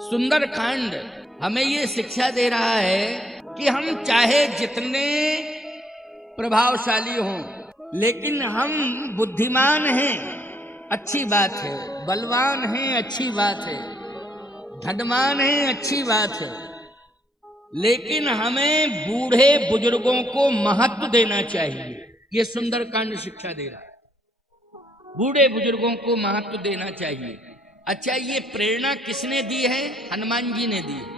सुंदर कांड हमें ये शिक्षा दे रहा है कि हम चाहे जितने प्रभावशाली हों, लेकिन हम बुद्धिमान हैं, अच्छी बात है, बलवान हैं, अच्छी बात है, धनवान हैं, अच्छी बात है, लेकिन हमें बूढ़े बुजुर्गों को महत्व देना चाहिए। ये सुंदर कांड शिक्षा दे रहा है, बूढ़े बुजुर्गों को महत्व देना चाहिए। अच्छा, ये प्रेरणा किसने दी है? हनुमान जी ने दी है।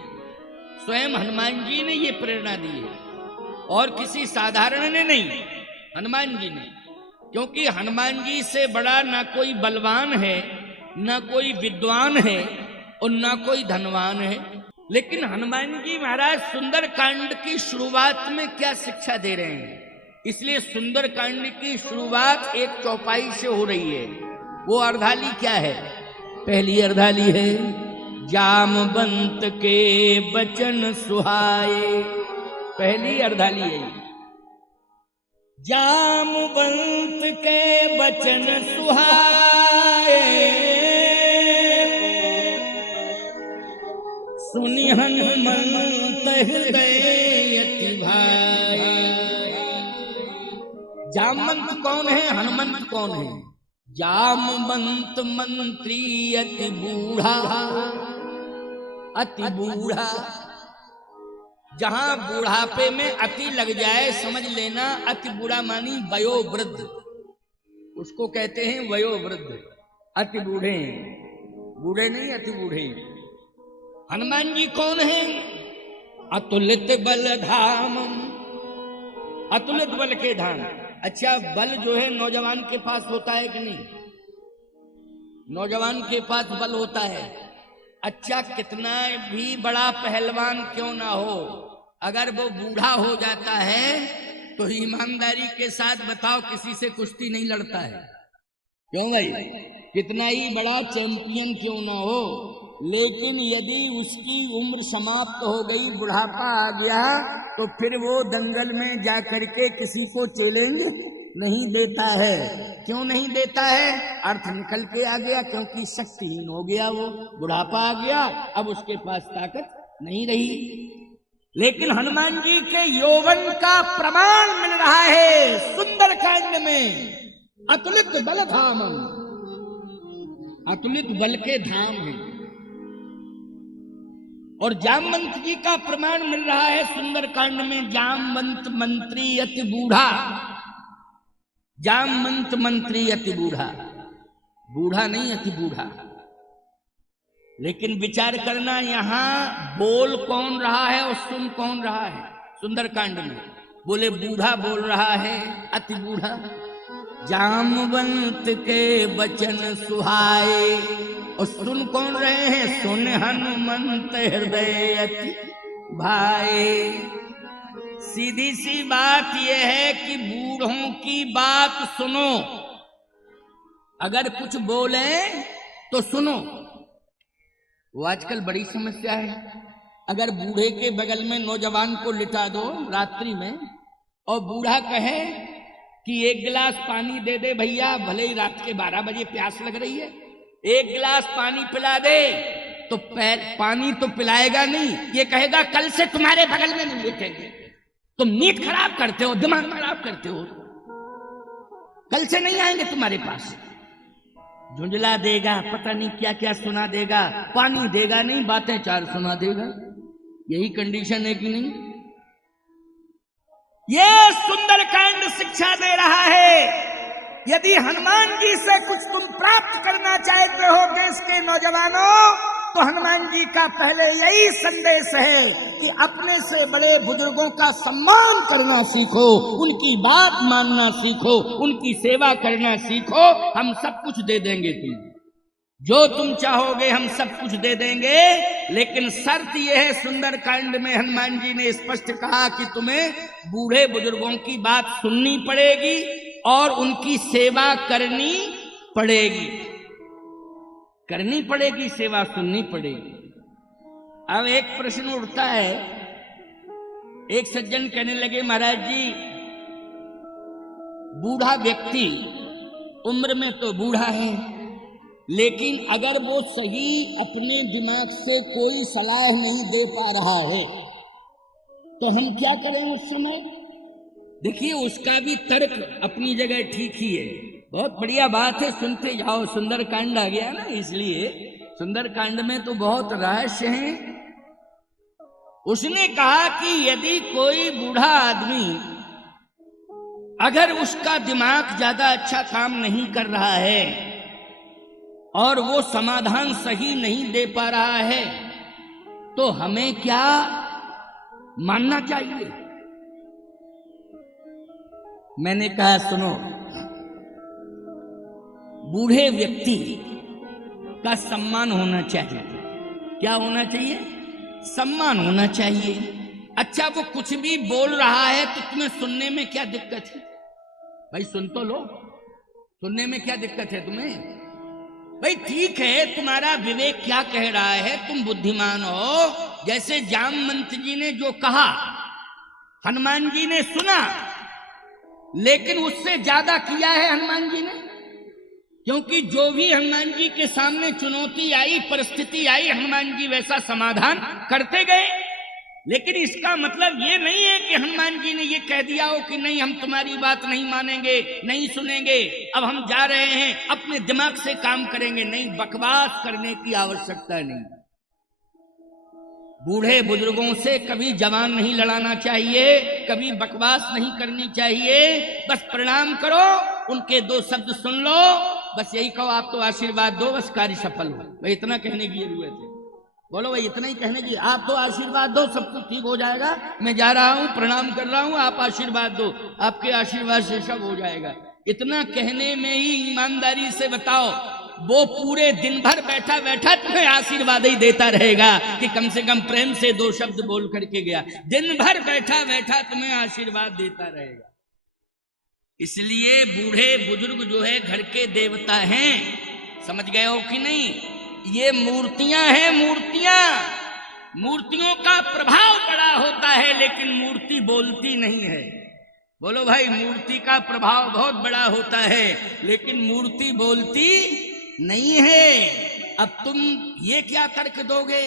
स्वयं हनुमान जी ने ये प्रेरणा दी है और किसी साधारण ने नहीं, हनुमान जी ने। क्योंकि हनुमान जी से बड़ा ना कोई बलवान है, ना कोई विद्वान है और ना कोई धनवान है। लेकिन हनुमान जी महाराज सुंदर कांड की शुरुआत में क्या शिक्षा दे रहे हैं? इसलिए सुंदर कांड की शुरुआत एक चौपाई से हो रही है। वो अर्धाली क्या है? पहली अर्धाली है, जामवंत के बचन सुहाए। पहली अर्धाली है, जामवंत के बचन सुहाए, सुनि हनुमंत हृदय अति भाए। जामवंत कौन है? हनुमंत कौन है? जामवंत मंत्री अति बूढ़ा, अति बूढ़ा। जहां बुढ़ापे में अति लग जाए, समझ लेना अति बूढ़ा मानी वयोवृद्ध, उसको कहते हैं वयोवृद्ध। अति बूढ़े, बूढ़े नहीं, अति बूढ़े। हनुमान जी कौन है? अतुलित बल धाम, अतुलित बल के धाम। अच्छा, बल जो है नौजवान के पास होता है कि नहीं? नौजवान के पास बल होता है। अच्छा, कितना भी बड़ा पहलवान क्यों ना हो, अगर वो बूढ़ा हो जाता है तो ईमानदारी के साथ बताओ, किसी से कुश्ती नहीं लड़ता है। क्यों भाई? कितना ही बड़ा चैंपियन क्यों ना हो, लेकिन यदि उसकी उम्र समाप्त हो गई, बुढ़ापा आ गया, तो फिर वो दंगल में जाकर के किसी को चैलेंज नहीं देता है। क्यों नहीं देता है? अर्थ निकल के आ गया, क्योंकि शक्तिहीन हो गया, वो बुढ़ापा आ गया, अब उसके पास ताकत नहीं रही। लेकिन हनुमान जी के यौवन का प्रमाण मिल रहा है सुंदर कांड में। अतुलित बल धाम, अतुलित बल के धाम है। और जामवंत जी का प्रमाण मिल रहा है सुंदर कांड में। जामवंत मंत्री अति बूढ़ा, जामवंत मंत्री अति बूढ़ा, बूढ़ा नहीं अति बूढ़ा। लेकिन विचार करना, यहां बोल कौन रहा है और सुन कौन रहा है? सुंदर कांड में बोले बूढ़ा बोल रहा है, अति बूढ़ा। जामवंत के बचन सुहाए, और सुन कौन रहे हैं? सुन हनुमंत हृदय अति भाए। सीधी सी बात यह है कि बूढ़ों की बात सुनो, अगर कुछ बोले तो सुनो। वो आजकल बड़ी समस्या है। अगर बूढ़े के बगल में नौजवान को लिटा दो रात्रि में, और बूढ़ा कहे कि एक गिलास पानी दे दे भैया, भले ही रात के 12 बजे प्यास लग रही है, एक गिलास पानी पिला दे, तो पानी तो पिलाएगा नहीं, ये कहेगा कल से तुम्हारे बगल में नहीं लेटेंगे, तुम नींद खराब करते हो, दिमाग खराब करते हो, कल से नहीं आएंगे तुम्हारे पास। झुंझला देगा, पता नहीं क्या क्या सुना देगा, पानी देगा नहीं, बातें चार सुना देगा। यही कंडीशन है कि नहीं? ये सुंदर कांड शिक्षा दे रहा है, यदि हनुमान जी से कुछ तुम प्राप्त करना चाहते हो देश के नौजवानों, तो हनुमान जी का पहले यही संदेश है कि अपने से बड़े बुजुर्गों का सम्मान करना सीखो, उनकी बात मानना सीखो, उनकी सेवा करना सीखो। हम सब कुछ दे देंगे, तुम जो तुम चाहोगे हम सब कुछ दे देंगे, लेकिन शर्त यह है, सुंदर कांड में हनुमान जी ने स्पष्ट कहा कि तुम्हें बूढ़े बुजुर्गों की बात सुननी पड़ेगी और उनकी सेवा करनी पड़ेगी, करनी पड़ेगी, सेवा सुननी पड़ेगी। अब एक प्रश्न उठता है, एक सज्जन कहने लगे, महाराज जी बूढ़ा व्यक्ति उम्र में तो बूढ़ा है, लेकिन अगर वो सही अपने दिमाग से कोई सलाह नहीं दे पा रहा है तो हम क्या करें उस समय? देखिए, उसका भी तर्क अपनी जगह ठीक ही है। बहुत बढ़िया बात है, सुनते जाओ। सुंदरकांड आ गया ना, इसलिए सुंदरकांड में तो बहुत रहस्य हैं। उसने कहा कि यदि कोई बूढ़ा आदमी, अगर उसका दिमाग ज्यादा अच्छा काम नहीं कर रहा है और वो समाधान सही नहीं दे पा रहा है, तो हमें क्या मानना चाहिए? मैंने कहा, सुनो, बूढ़े व्यक्ति का सम्मान होना चाहिए। क्या होना चाहिए? सम्मान होना चाहिए। अच्छा, वो कुछ भी बोल रहा है तो तुम्हें सुनने में क्या दिक्कत है? भाई सुन तो लो, सुनने में क्या दिक्कत है तुम्हें? भाई ठीक है, तुम्हारा विवेक क्या कह रहा है, तुम बुद्धिमान हो। जैसे जामवंत जी ने जो कहा, हनुमान जी ने सुना, लेकिन उससे ज्यादा किया है हनुमान जी ने। क्योंकि जो भी हनुमान जी के सामने चुनौती आई, परिस्थिति आई, हनुमान जी वैसा समाधान करते गए। लेकिन इसका मतलब ये नहीं है कि हनुमान जी ने ये कह दिया हो कि नहीं, हम तुम्हारी बात नहीं मानेंगे, नहीं सुनेंगे, अब हम जा रहे हैं, अपने दिमाग से काम करेंगे। नहीं, बकवास करने की आवश्यकता नहीं। बूढ़े बुजुर्गों से कभी जवान नहीं लड़ाना चाहिए, कभी बकवास नहीं करनी चाहिए। बस प्रणाम करो, उनके दो शब्द सुन लो, बस यही कहो, आप तो आशीर्वाद दो, बस कार्य सफल हो। भाई इतना कहने की जरूरत है। बोलो भाई, इतना ही कहने की, आप तो आशीर्वाद दो, सब कुछ ठीक हो जाएगा। मैं जा रहा हूं, प्रणाम कर रहा हूं, आप आशीर्वाद दो, आपके आशीर्वाद से सब हो जाएगा। इतना कहने में ही ईमानदारी से बताओ, वो पूरे दिन भर बैठा बैठा तुम्हें आशीर्वाद ही देता रहेगा कि कम से कम प्रेम से दो शब्द बोल करके गया। दिन भर बैठा बैठा तुम्हें आशीर्वाद देता रहेगा। इसलिए बूढ़े बुजुर्ग जो है घर के देवता हैं। समझ गए हो कि नहीं? ये मूर्तियां हैं, मूर्तियां। मूर्तियों का प्रभाव बड़ा होता है, लेकिन मूर्ति बोलती नहीं है। बोलो भाई, मूर्ति का प्रभाव बहुत बड़ा होता है, लेकिन मूर्ति बोलती नहीं है। अब तुम ये क्या तर्क दोगे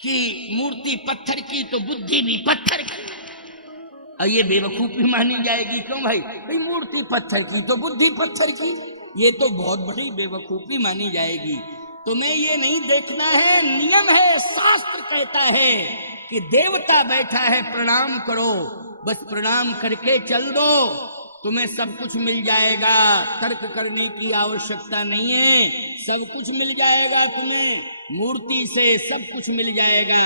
कि मूर्ति पत्थर की तो बुद्धि भी पत्थर की, और ये बेवकूफी मानी जाएगी। क्यों भाई? भाई मूर्ति पत्थर की तो बुद्धि पत्थर की, ये तो बहुत बड़ी बेवकूफी मानी जाएगी। तुम्हें ये नहीं देखना है, नियम है, शास्त्र कहता है कि देवता बैठा है, प्रणाम करो, बस प्रणाम करके चल दो, तुम्हें सब कुछ मिल जाएगा। तर्क करने की आवश्यकता नहीं है, सब कुछ मिल जाएगा तुम्हें, मूर्ति से सब कुछ मिल जाएगा।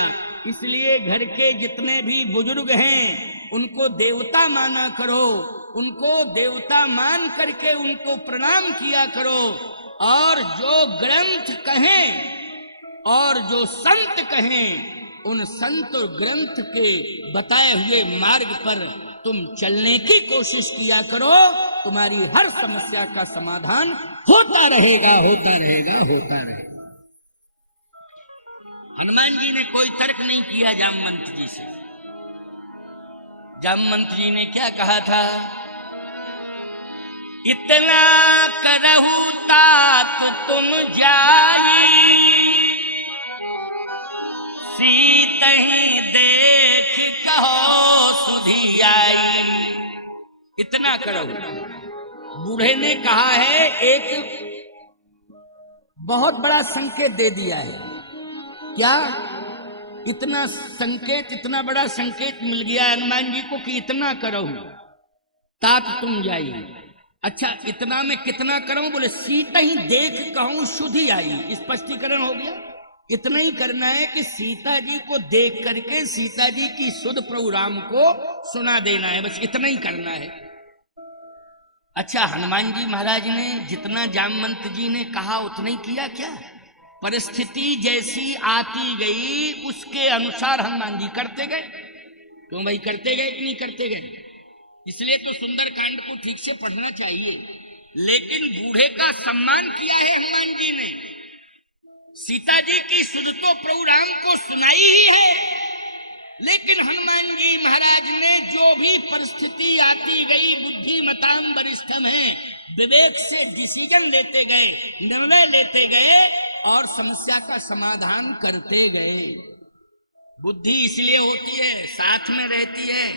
इसलिए घर के जितने भी बुजुर्ग हैं उनको देवता माना करो, उनको देवता मान करके उनको प्रणाम किया करो। और जो ग्रंथ कहें और जो संत कहें, उन संत और ग्रंथ के बताए हुए मार्ग पर तुम चलने की कोशिश किया करो। तुम्हारी हर समस्या का समाधान होता रहेगा, होता रहेगा, होता रहेगा। हनुमान जी ने कोई तर्क नहीं किया जामवंत जी से। जामवंत जी ने क्या कहा था? इतना करहु तात तुम जाई, सीतहि देख कहो सुधी आई। इतना करहु, बूढ़े ने कहा है, एक बहुत बड़ा संकेत दे दिया है। क्या? इतना संकेत, इतना बड़ा संकेत मिल गया हनुमान जी को कि इतना करहु तात तुम जाई। अच्छा, इतना में कितना करूं? बोले सीता ही देख कहूं शुद्धि आई। स्पष्टीकरण हो गया। इतना ही करना है कि सीता जी को देख करके सीता जी की सुध प्रभु राम को सुना देना है, बस इतना ही करना है। अच्छा, हनुमान जी महाराज ने जितना जामवंत जी ने कहा उतना ही किया क्या? परिस्थिति जैसी आती गई उसके अनुसार हनुमान जी करते गए। क्यों भाई, करते गए कि नहीं करते गए? इसलिए तो सुंदरकांड को ठीक से पढ़ना चाहिए। लेकिन बूढ़े का सम्मान किया है हनुमान जी ने। सीता जी की सुध तो प्रभु राम को सुनाई ही है, लेकिन हनुमान जी महाराज ने जो भी परिस्थिति आती गई, बुद्धिमताम वरिष्ठम है, विवेक से डिसीजन लेते गए, निर्णय लेते गए और समस्या का समाधान करते गए। बुद्धि इसलिए होती है, साथ में रहती है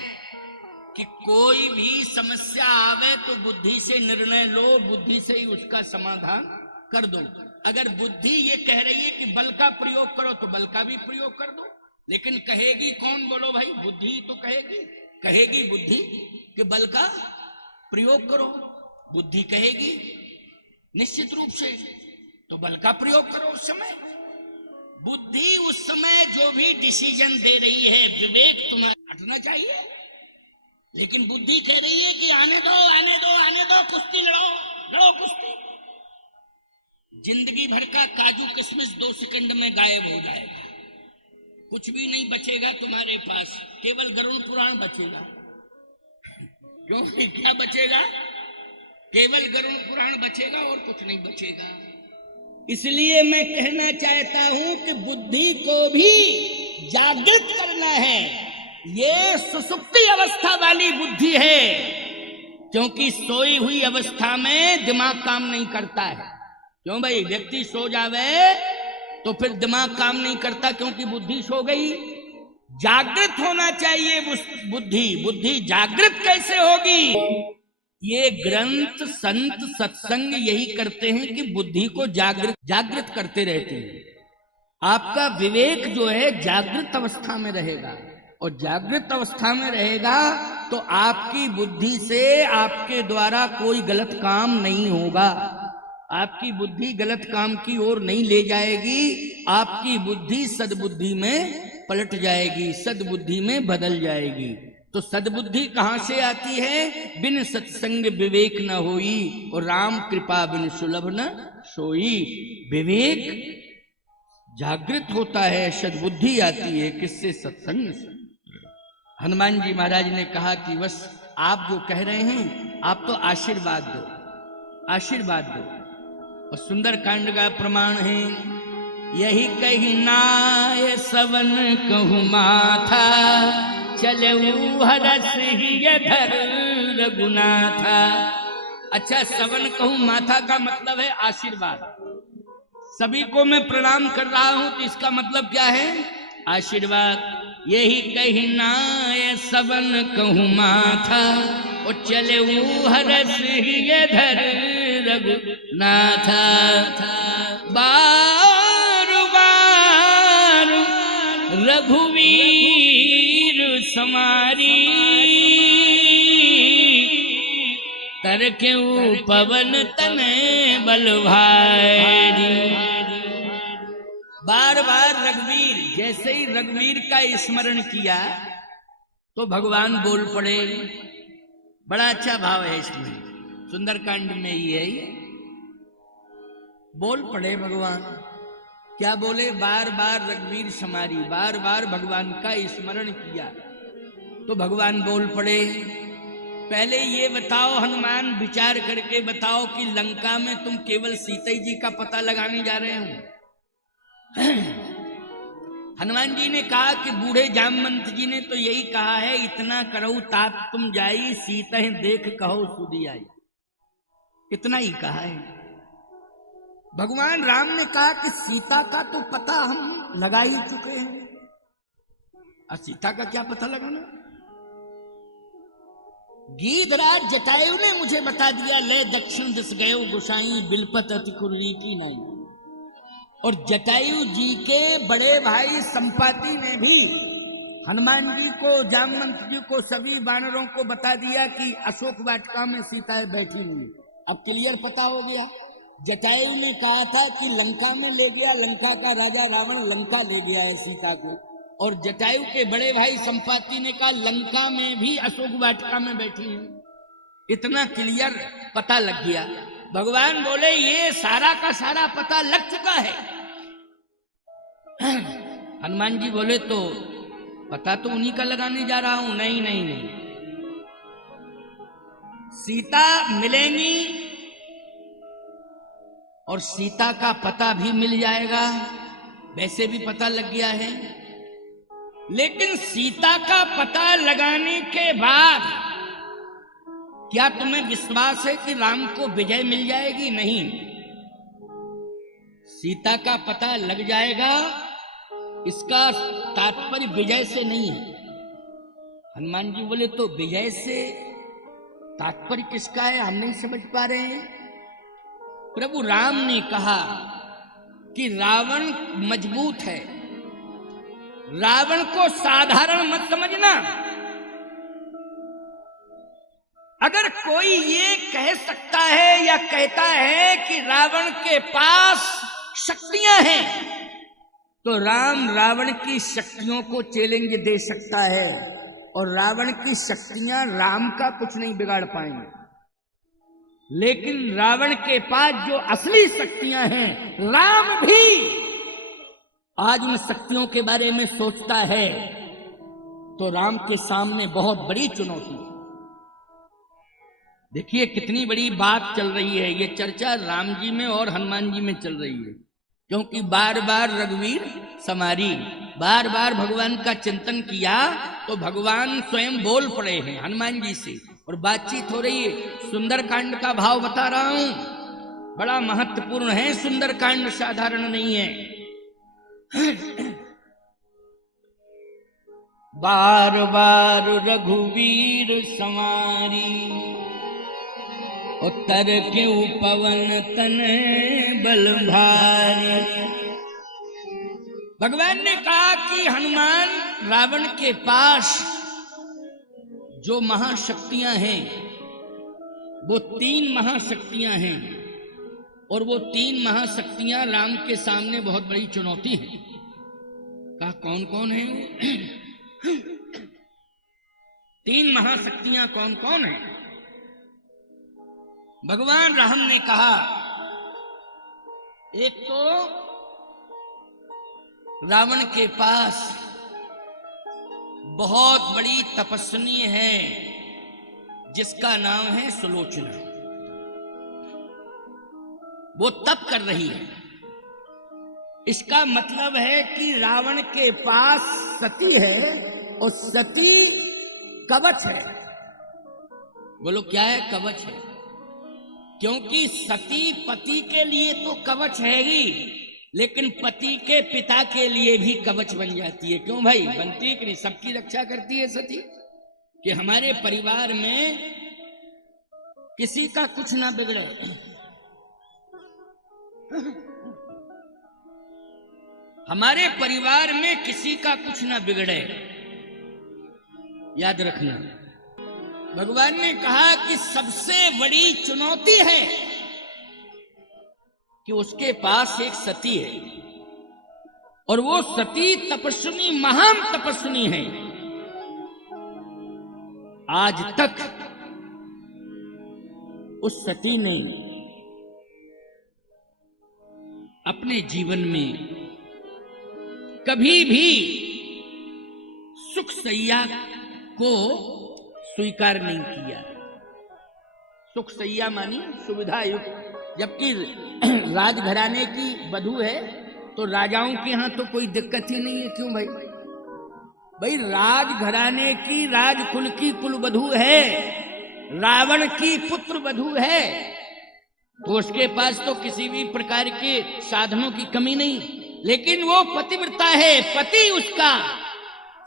कि कोई भी समस्या आवे तो बुद्धि से निर्णय लो, बुद्धि से ही उसका समाधान कर दो। अगर बुद्धि ये कह रही है कि बल का प्रयोग करो तो बल का भी प्रयोग कर दो, लेकिन कहेगी कौन? बोलो भाई, बुद्धि तो कहेगी बुद्धि कि बल का प्रयोग करो। बुद्धि कहेगी निश्चित रूप से, तो बल का प्रयोग करो। उस समय बुद्धि उस समय जो भी डिसीजन दे रही है, विवेक तुम्हारा हटना चाहिए, लेकिन बुद्धि कह रही है कि आने दो आने दो आने दो, कुश्ती लड़ो कुश्ती। जिंदगी भर का काजू किशमिश 2 सेकंड में गायब हो जाएगा, कुछ भी नहीं बचेगा तुम्हारे पास, केवल गरुड़ पुराण बचेगा। क्यों? क्या बचेगा? केवल गरुड़ पुराण बचेगा और कुछ नहीं बचेगा। इसलिए मैं कहना चाहता हूं कि बुद्धि को भी जागृत करना है। ये सुसुप्ति अवस्था वाली बुद्धि है, क्योंकि सोई हुई अवस्था में दिमाग काम नहीं करता है। क्यों भाई? व्यक्ति सो जावे तो फिर दिमाग काम नहीं करता, क्योंकि बुद्धि सो गई। जागृत होना चाहिए बुद्धि जागृत कैसे होगी? ये ग्रंथ, संत, सत्संग यही करते हैं कि बुद्धि को जागृत करते रहते हैं। आपका विवेक जो है जागृत अवस्था में रहेगा, और जागृत अवस्था में रहेगा तो आपकी बुद्धि से आपके द्वारा कोई गलत काम नहीं होगा। आपकी बुद्धि गलत काम की ओर नहीं ले जाएगी, आपकी बुद्धि सद्बुद्धि में पलट जाएगी, सद्बुद्धि में बदल जाएगी। तो सद्बुद्धि कहां से आती है? बिन सत्संग विवेक न होई, और राम कृपा बिन सुलभ न सोई। विवेक जागृत होता है, सद्बुद्धि आती है किससे? सत्संग से। हनुमान जी महाराज ने कहा कि बस आप जो कह रहे हैं, आप तो आशीर्वाद दो। और सुंदर कांड का प्रमाण है, यही कही नाय सवन कहूँ माथा, चले हरस धर रघुनाथा। अच्छा, सवन कहूँ माथा का मतलब है आशीर्वाद। सभी को मैं प्रणाम कर रहा हूं तो इसका मतलब क्या है? आशीर्वाद। यही कही नाय सवन कहूँ माथा, और चले हरस धर रघुनाथा। बार बार रघुवीर समारी, करके पवन तने बलभारी। बार बार रघुवीर, जैसे ही रघुवीर का स्मरण किया तो भगवान बोल पड़े। बड़ा अच्छा भाव है इसमें, सुंदरकांड में ही है ये। बोल पड़े भगवान, क्या बोले? बार बार रघुवीर समारी, बार बार भगवान का स्मरण किया तो भगवान बोल पड़े। पहले ये बताओ हनुमान, विचार करके बताओ कि लंका में तुम केवल सीता जी का पता लगाने जा रहे हो? हनुमान जी ने कहा कि बूढ़े जामवंत जी ने तो यही कहा है, इतना करऊ तात तुम जाई, सीता देख कहो सुधी आई। इतना ही कहा है। भगवान राम ने कहा कि सीता का तो पता हम लगा ही चुके हैं, और सीता का क्या पता लगाना? गीधराज जटायु ने मुझे बता दिया, ले दक्षिण दिस गयो गोसाई, बिलपत अति कुर्री की नाई। और जटायु जी के बड़े भाई संपाति ने भी हनुमान जी को, जामवंत जी को, सभी वानरों को बता दिया कि अशोक वाटिका में सीता बैठी हुई। अब क्लियर पता हो गया। जटायु ने कहा था कि लंका में ले गया, लंका का राजा रावण लंका ले गया है सीता को, और जटायु के बड़े भाई संपाति ने कहा लंका में भी अशोक वाटिका में बैठी है। इतना क्लियर पता लग गया। भगवान बोले ये सारा का सारा पता लग चुका है। हनुमान जी बोले तो पता तो उन्हीं का लगाने जा रहा हूं। नहीं नहीं नहीं, सीता मिलेंगी और सीता का पता भी मिल जाएगा, वैसे भी पता लग गया है। लेकिन सीता का पता लगाने के बाद क्या तुम्हें विश्वास है कि राम को विजय मिल जाएगी? नहीं, सीता का पता लग जाएगा, इसका तात्पर्य विजय से नहीं है। हनुमान जी बोले तो विजय से तात्पर्य किसका है, हम नहीं समझ पा रहे हैं। प्रभु राम ने कहा कि रावण मजबूत है, रावण को साधारण मत समझना। अगर कोई ये कह सकता है या कहता है कि रावण के पास शक्तियां हैं, तो राम रावण की शक्तियों को चैलेंज दे सकता है, और रावण की शक्तियां राम का कुछ नहीं बिगाड़ पाएंगे। लेकिन रावण के पास जो असली शक्तियां हैं, राम भी आज उन शक्तियों के बारे में सोचता है, तो राम के सामने बहुत बड़ी चुनौती है। देखिए कितनी बड़ी बात चल रही है, ये चर्चा राम जी में और हनुमान जी में चल रही है, क्योंकि बार बार रघुवीर समारी, बार बार भगवान का चिंतन किया, तो भगवान स्वयं बोल पड़े हैं हनुमान जी से, और बातचीत हो रही है। सुंदरकांड का भाव बता रहा हूं, बड़ा महत्वपूर्ण है सुंदरकांड, साधारण नहीं है। बार बार रघुवीर समारी, उत्तर क्यों पवन तन बल भारी। भगवान ने कहा कि हनुमान, रावण के पास जो महाशक्तियां हैं वो 3 महाशक्तियां हैं, और वो 3 महाशक्तियां राम के सामने बहुत बड़ी चुनौती है। कहा कौन कौन है? 3 महाशक्तियां कौन कौन है? भगवान राम ने कहा, एक तो रावण के पास बहुत बड़ी तपस्विनी है जिसका नाम है सुलोचना, वो तप कर रही है। इसका मतलब है कि रावण के पास सती है, और सती कवच है। बोलो क्या है? कवच है। क्योंकि सती पति के लिए तो कवच है ही, लेकिन पति के पिता के लिए भी कवच बन जाती है। क्यों भाई? बनती कि नहीं? सबकी रक्षा करती है सती, कि हमारे परिवार में किसी का कुछ ना बिगड़े। हमारे परिवार में किसी का कुछ ना बिगड़े, याद रखना। भगवान ने कहा कि सबसे बड़ी चुनौती है कि उसके पास एक सती है, और वो सती तपस्विनी, महान तपस्विनी है। आज तक उस सती ने अपने जीवन में कभी भी सुख सैया को स्वीकार नहीं किया। सुख सैया मानी सुविधा युक्त, जबकि राजघराने की वधू है, तो राजाओं के यहां तो कोई दिक्कत ही नहीं है। क्यों भाई? भाई राजघराने की, राजकुल की कुलवधू है, रावण की पुत्र वधू है, तो उसके पास तो किसी भी प्रकार के साधनों की कमी नहीं। लेकिन वो पतिव्रता है, पति उसका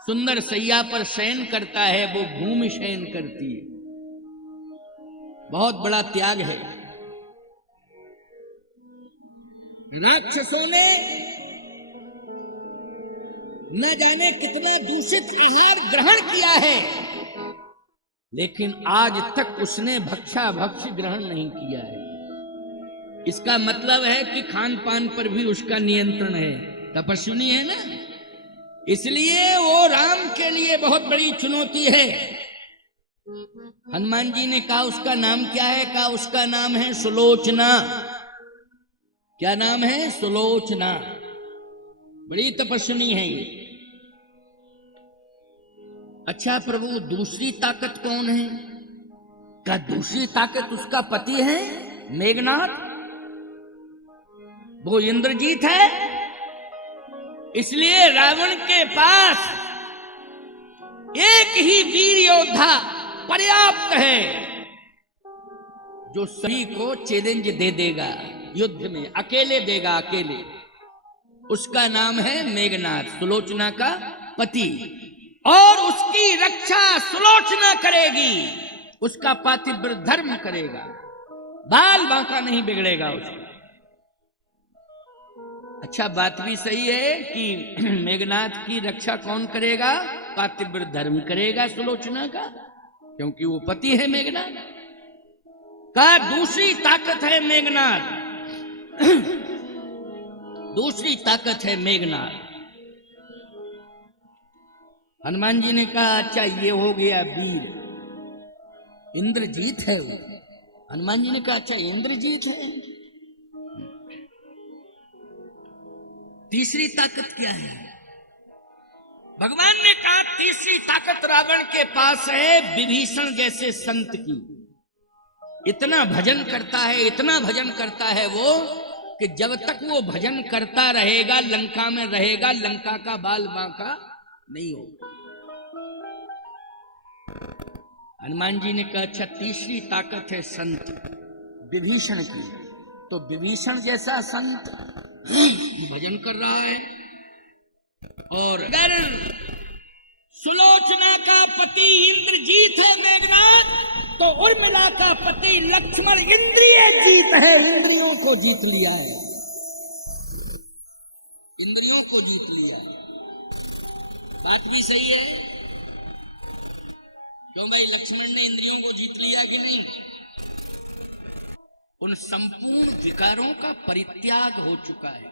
सुंदर सैया पर शयन करता है, वो भूमि शयन करती है। बहुत बड़ा त्याग है। राक्षसों ने न जाने कितना दूषित आहार ग्रहण किया है, लेकिन आज तक उसने भक्षा भक्ष ग्रहण नहीं किया है। इसका मतलब है कि खान पान पर भी उसका नियंत्रण है, तपस्विनी है ना, इसलिए वो राम के लिए बहुत बड़ी चुनौती है। हनुमान जी ने कहा उसका नाम क्या है? कहा उसका नाम है सुलोचना। क्या नाम है? सुलोचना। बड़ी तपस्विनी है ये। अच्छा प्रभु, दूसरी ताकत कौन है? क्या दूसरी ताकत उसका पति है मेघनाथ? वो इंद्रजीत है। इसलिए रावण के पास एक ही वीर योद्धा पर्याप्त है, जो सभी को चैलेंज दे देगा युद्ध में, अकेले देगा, अकेले, उसका नाम है मेघनाथ, सुलोचना का पति। और उसकी रक्षा सुलोचना करेगी, उसका पातिव्रत धर्म करेगा, बाल बांका नहीं बिगड़ेगा उसका। अच्छा, बात भी सही है कि मेघनाथ की रक्षा कौन करेगा? पातिव्रत धर्म करेगा सुलोचना का, क्योंकि वो पति है मेघनाथ का। दूसरी ताकत है मेघनाथ, दूसरी ताकत है मेघनाथ। हनुमान जी ने कहा अच्छा ये हो गया वीर, इंद्रजीत है वो। हनुमान जी ने कहा अच्छा इंद्रजीत है। तीसरी ताकत क्या है? भगवान ने कहा तीसरी ताकत रावण के पास है विभीषण जैसे संत की। इतना भजन करता है, इतना भजन करता है वो, कि जब तक वो भजन करता रहेगा, लंका में रहेगा, लंका का बाल बांका नहीं होगा। हनुमान जी ने कहा अच्छा तीसरी ताकत है संत विभीषण की। तो विभीषण जैसा संत भजन कर रहा है। और अगर सुलोचना का पति इंद्रजीत है मेघनाथ, तो उर्मिला का पति लक्ष्मण इंद्रिय जीत है, इंद्रियों को जीत लिया है, इंद्रियों को जीत लिया। बात भी सही है, क्यों भाई? लक्ष्मण ने इंद्रियों को जीत लिया कि नहीं? उन संपूर्ण विकारों का परित्याग हो चुका है,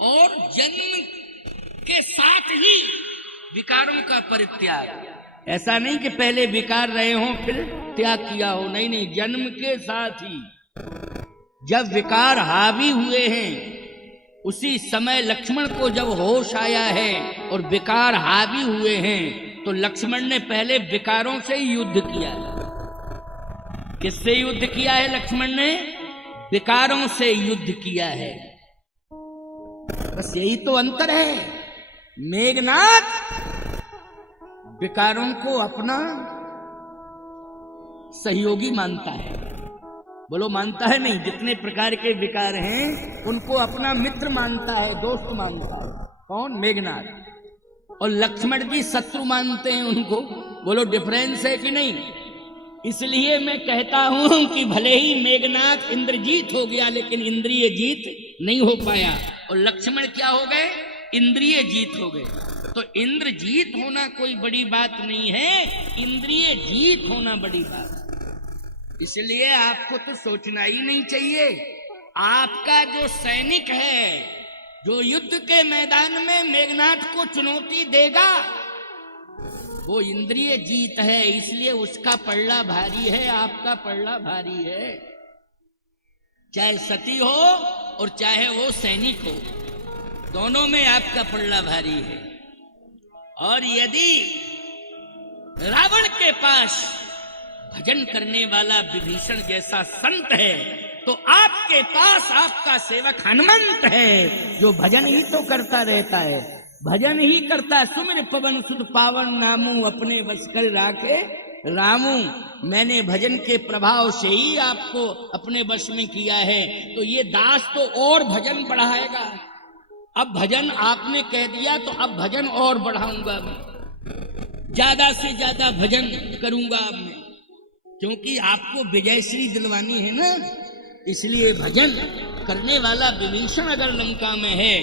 और जन्म के साथ ही विकारों का परित्याग। ऐसा नहीं कि पहले विकार रहे हों फिर त्याग किया हो, नहीं नहीं, जन्म के साथ ही जब विकार हावी हुए हैं, उसी समय लक्ष्मण को जब होश आया है और विकार हावी हुए हैं, तो लक्ष्मण ने पहले विकारों से ही युद्ध किया है। किससे युद्ध किया है लक्ष्मण ने? विकारों से युद्ध किया है। बस यही तो अंतर है। मेघनाथ विकारों को अपना सहयोगी मानता है। बोलो मानता है? नहीं, जितने प्रकार के विकार हैं उनको अपना मित्र मानता है, दोस्त मानता है। कौन? मेघनाथ। और लक्ष्मण जी शत्रु मानते हैं उनको। बोलो डिफरेंस है कि नहीं? इसलिए मैं कहता हूं कि भले ही मेघनाथ इंद्रजीत हो गया, लेकिन इंद्रिय जीत नहीं हो पाया। और लक्ष्मण क्या हो गए? इंद्रिय जीत हो गए। तो इंद्रजीत होना कोई बड़ी बात नहीं है, इंद्रिय जीत होना बड़ी बात। इसलिए आपको तो सोचना ही नहीं चाहिए। आपका जो सैनिक है, जो युद्ध के मैदान में मेघनाथ को चुनौती देगा, वो इंद्रिय जीत है। इसलिए उसका पल्ला भारी है, आपका पल्ला भारी है। चाहे सती हो और चाहे वो सैनिक हो, दोनों में आपका पल्ला भारी है। और यदि रावण के पास भजन करने वाला विभीषण जैसा संत है, तो आपके पास आपका सेवक हनुमंत है, जो भजन ही तो करता रहता है, भजन ही करता। सुमिर पवन सुत पावन नामू, अपने बस कर राखे रामू। मैंने भजन के प्रभाव से ही आपको अपने बस में किया है। तो ये दास तो और भजन बढ़ाएगा। अब भजन आपने कह दिया, तो अब भजन और बढ़ाऊंगा मैं, ज्यादा से ज्यादा भजन करूंगा अब मैं, क्योंकि आपको विजयश्री दिलवानी है ना। इसलिए भजन करने वाला विभीषण अगर लंका में है,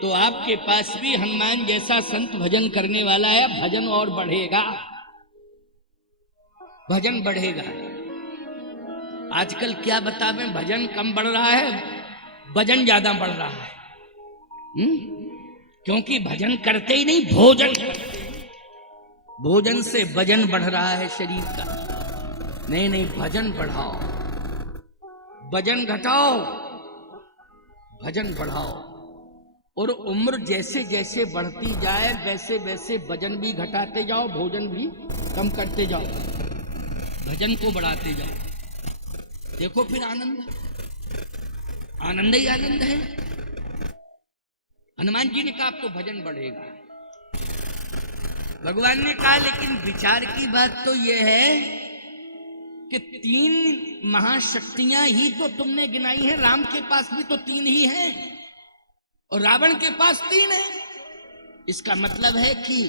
तो आपके पास भी हनुमान जैसा संत भजन करने वाला है। भजन और बढ़ेगा, भजन बढ़ेगा। आजकल क्या बतावें, भजन कम बढ़ रहा है, वजन ज्यादा बढ़ रहा है। क्योंकि भजन करते ही नहीं, भोजन करते। भोजन से वजन बढ़ रहा है शरीर का। नहीं नहीं, भजन बढ़ाओ, वजन घटाओ, भजन बढ़ाओ। और उम्र जैसे जैसे बढ़ती जाए, वैसे वैसे वजन भी घटाते जाओ, भोजन भी कम करते जाओ, भजन को बढ़ाते जाओ। देखो फिर आनंद, आनंद ही आनंद है। हनुमान जी ने कहा अब तो भजन बढ़ेगा। भगवान ने कहा लेकिन विचार की बात तो यह है कि 3 महाशक्तियां ही तो तुमने गिनाई हैं, राम के पास भी तो 3 ही हैं और रावण के पास 3 है। इसका मतलब है कि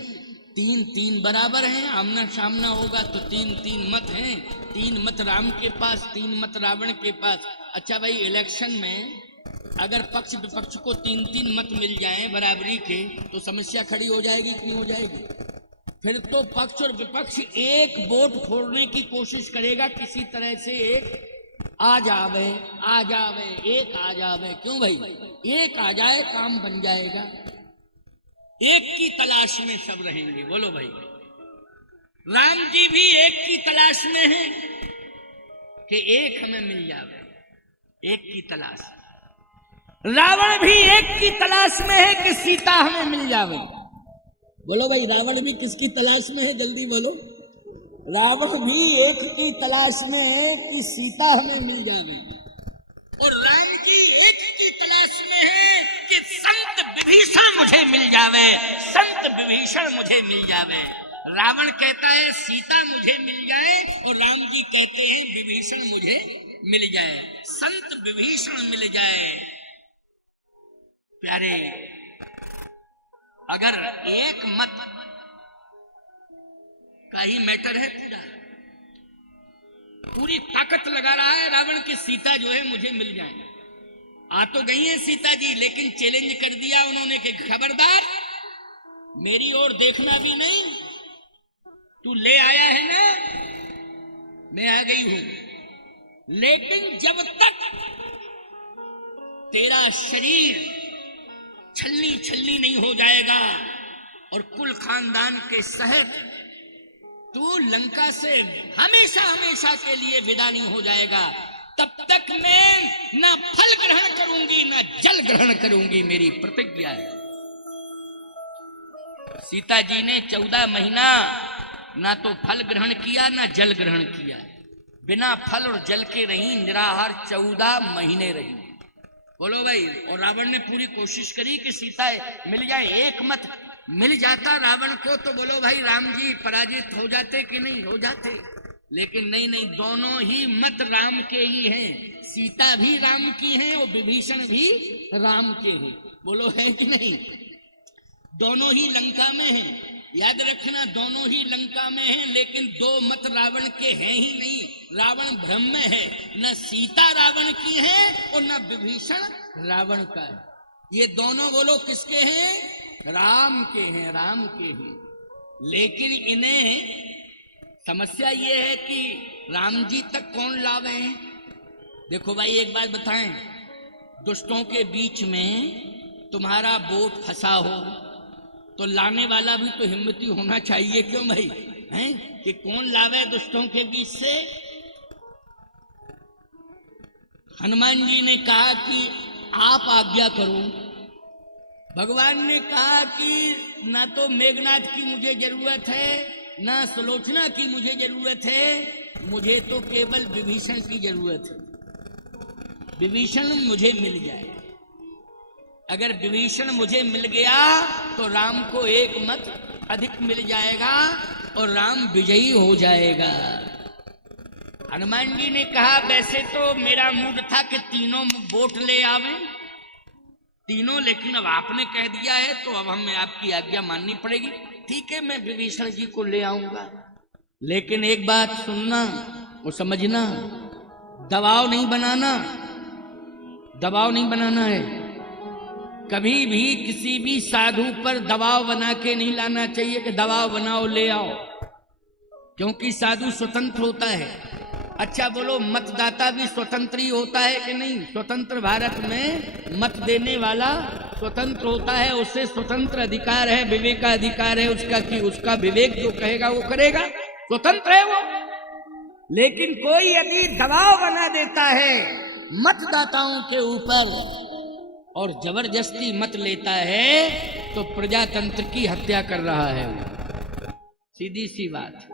3 बराबर हैं, आमना सामना होगा तो 3 मत हैं, 3 मत राम के पास, 3 मत रावण के पास। अच्छा भाई, इलेक्शन में अगर पक्ष विपक्ष को 3 मत मिल जाएं बराबरी के तो समस्या खड़ी हो जाएगी कि नहीं हो जाएगी? फिर तो पक्ष और विपक्ष एक वोट फोड़ने की कोशिश करेगा, किसी तरह से एक आ जावे, एक आ जावे। क्यों भाई? एक आ जाए काम बन जाएगा। एक की तलाश में सब रहेंगे। बोलो भाई, राम जी भी एक की तलाश में हैं कि एक हमें मिल जावे, एक की तलाश। रावण भी एक की तलाश में है कि सीता हमें मिल जावे। बोलो भाई, रावण भी किसकी तलाश में है? जल्दी बोलो। रावण भी एक की तलाश में है कि सीता हमें मिल जावे, और राम जी एक की तलाश में है कि संत विभीषण मुझे मिल जावे, संत विभीषण मुझे मिल जावे। रावण कहता है सीता मुझे मिल जाए और राम जी कहते हैं विभीषण मुझे मिल जाए, संत विभीषण मिल जाए। प्यारे, अगर एक मत का ही मैटर है, पूरी ताकत लगा रहा है रावण की सीता जो है मुझे मिल जाए। आ तो गई है सीता जी, लेकिन चैलेंज कर दिया उन्होंने कि खबरदार, मेरी ओर देखना भी नहीं, तू ले आया है ना, मैं आ गई हूं, लेकिन जब तक तेरा शरीर छलनी छलनी नहीं हो जाएगा और कुल खानदान के सहित तू लंका से हमेशा हमेशा के लिए विदा नहीं हो जाएगा, तब तक मैं ना फल ग्रहण करूंगी ना जल ग्रहण करूंगी, मेरी प्रतिज्ञा है। सीता जी ने 14 महीना ना तो फल ग्रहण किया ना जल ग्रहण किया, बिना फल और जल के रही, निराहार 14 महीने रही। बोलो भाई, और रावण ने पूरी कोशिश करी कि सीता मिल जाए। एक मत मिल जाता रावण को तो बोलो भाई, राम जी पराजित हो जाते कि नहीं हो जाते? लेकिन नहीं, दोनों ही मत राम के ही हैं, सीता भी राम की हैं और विभीषण भी राम के हैं। बोलो है कि नहीं? दोनों ही लंका में हैं, याद रखना, दोनों ही लंका में हैं, लेकिन 2 मत रावण के हैं ही नहीं। रावण भ्रम में है, न सीता रावण की है और न विभीषण रावण का है। ये दोनों बोलो किसके हैं? राम के हैं, राम के हैं। लेकिन इन्हें समस्या ये है कि राम जी तक कौन लावे? देखो भाई, एक बात बताएं, दुष्टों के बीच में तुम्हारा वोट फंसा हो तो लाने वाला भी तो हिम्मती होना चाहिए। क्यों भाई? हैं कि कौन लावे दुष्टों के बीच से? हनुमान जी ने कहा कि आप आज्ञा करो, भगवान ने कहा कि ना तो मेघनाथ की मुझे जरूरत है ना सुलोचना की मुझे जरूरत है, मुझे तो केवल विभीषण की जरूरत है। विभीषण मुझे मिल जाए, अगर विभीषण मुझे मिल गया तो राम को 1 मत अधिक मिल जाएगा और राम विजयी हो जाएगा। हनुमान जी ने कहा वैसे तो मेरा मूड था कि तीनों वोट ले आवे, तीनों, लेकिन अब आपने कह दिया है तो अब हमें आपकी आज्ञा माननी पड़ेगी। ठीक है, मैं विभीषण जी को ले आऊंगा, लेकिन एक बात सुनना और समझना, दबाव नहीं बनाना, दबाव नहीं बनाना है। कभी भी किसी भी साधु पर दबाव बना के नहीं लाना चाहिए कि दबाव बनाओ ले आओ, क्योंकि साधु स्वतंत्र होता है। अच्छा बोलो, मतदाता भी स्वतंत्र ही होता है कि नहीं? स्वतंत्र भारत में मत देने वाला स्वतंत्र होता है, उससे स्वतंत्र अधिकार है, विवेकाधिकार है उसका, कि उसका विवेक जो कहेगा वो करेगा, स्वतंत्र है वो। लेकिन कोई यदि दबाव बना देता है मतदाताओं के ऊपर और जबरदस्ती मत लेता है तो प्रजातंत्र की हत्या कर रहा है वो। सीधी सी बात।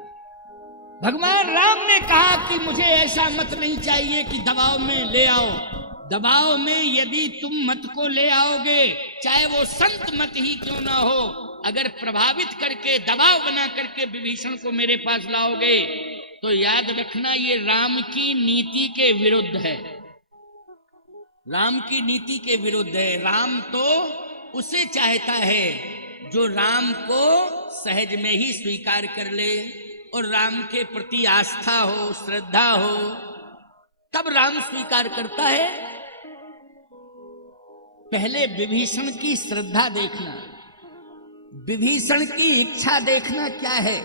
भगवान राम ने कहा कि मुझे ऐसा मत नहीं चाहिए कि दबाव में ले आओ। दबाव में यदि तुम मत को ले आओगे, चाहे वो संत मत ही क्यों ना हो, अगर प्रभावित करके दबाव बना करके विभीषण को मेरे पास लाओगे तो याद रखना ये राम की नीति के विरुद्ध है, राम की नीति के विरुद्ध है। राम तो उसे चाहता है जो राम को सहज में ही स्वीकार कर ले और राम के प्रति आस्था हो, श्रद्धा हो, तब राम स्वीकार करता है। पहले विभीषण की श्रद्धा देखना, विभीषण की इच्छा देखना क्या है।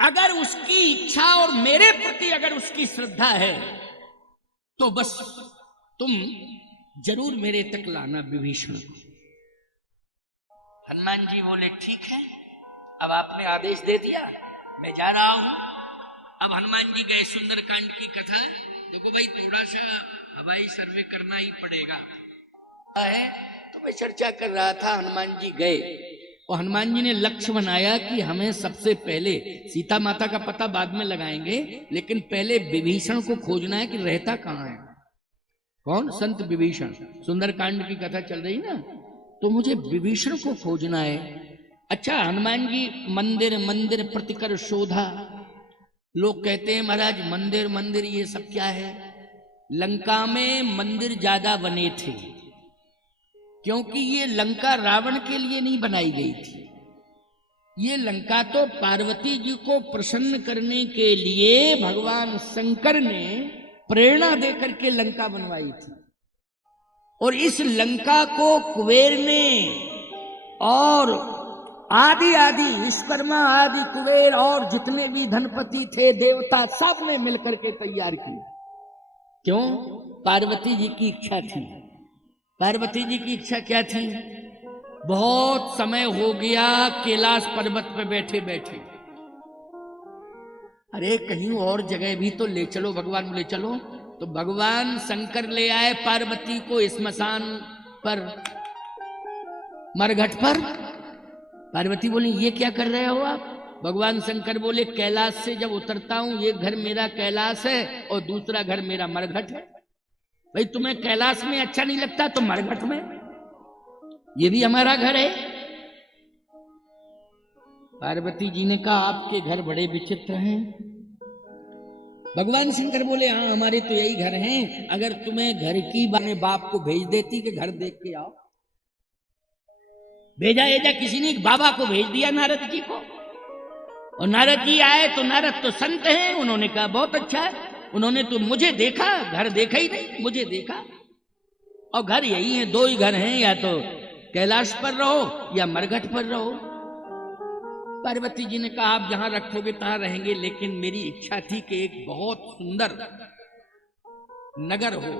अगर उसकी इच्छा और मेरे प्रति अगर उसकी श्रद्धा है तो बस तुम जरूर मेरे तक लाना विभीषण को। हनुमान जी बोले ठीक है, अब आपने आदेश दे दिया, मैं जा रहा हूं। अब हनुमान जी गए, सुंदरकांड की कथा है। देखो भाई, थोड़ा सा हवाई सर्वे करना ही पड़ेगा है, तो मैं चर्चा कर रहा था। हनुमान जी गए और हनुमान जी ने लक्ष्य बनाया कि हमें सबसे पहले सीता माता का पता बाद में लगाएंगे, लेकिन पहले विभीषण को खोजना है कि रहता कहाँ है। कौन? संत विभीषण। सुंदरकांड की कथा चल रही ना, तो मुझे विभीषण को खोजना है। अच्छा, हनुमान जी मंदिर मंदिर प्रतिकर शोधा। लोग कहते हैं महाराज मंदिर मंदिर ये सब क्या है। लंका में मंदिर ज्यादा बने थे, क्योंकि ये लंका रावण के लिए नहीं बनाई गई थी। ये लंका तो पार्वती जी को प्रसन्न करने के लिए भगवान शंकर ने प्रेरणा देकर के लंका बनवाई थी। और इस लंका को कुबेर ने और आदि आदि विश्वकर्मा आदि कुबेर और जितने भी धनपति थे, देवता, सब ने मिलकर के तैयार की। क्यों? पार्वती जी की इच्छा थी। पार्वती जी की इच्छा क्या थी? बहुत समय हो गया कैलाश पर्वत पर बैठे बैठे, अरे कहीं और जगह भी तो ले चलो। भगवान बोले चलो, तो भगवान शंकर ले आए पार्वती को स्मशान पर, मरघट पर। पार्वती बोली ये क्या कर रहे हो आप? भगवान शंकर बोले कैलाश से जब उतरता हूं, ये घर मेरा कैलाश है और दूसरा घर मेरा मरघट है। भाई तुम्हें कैलाश में अच्छा नहीं लगता तो मरघट में, ये भी हमारा घर है। पार्वती जी ने कहा आपके घर बड़े विचित्र हैं। भगवान शंकर बोले हाँ हमारे तो यही घर हैं। अगर तुम्हें घर की बाप को भेज देती कि घर देख के आओ, भेजा किसी ने, बाबा को भेज दिया नारद जी को। और नारद जी आए तो नारद तो संत हैं, उन्होंने कहा बहुत अच्छा है। उन्होंने तो मुझे देखा, घर देखा ही नहीं, मुझे देखा। और घर यही है, दो ही घर हैं, या तो कैलाश पर रहो या मरघट पर रहो। पार्वती जी ने कहा आप जहां रखोगे तहां रहेंगे, लेकिन मेरी इच्छा थी कि एक बहुत सुंदर नगर हो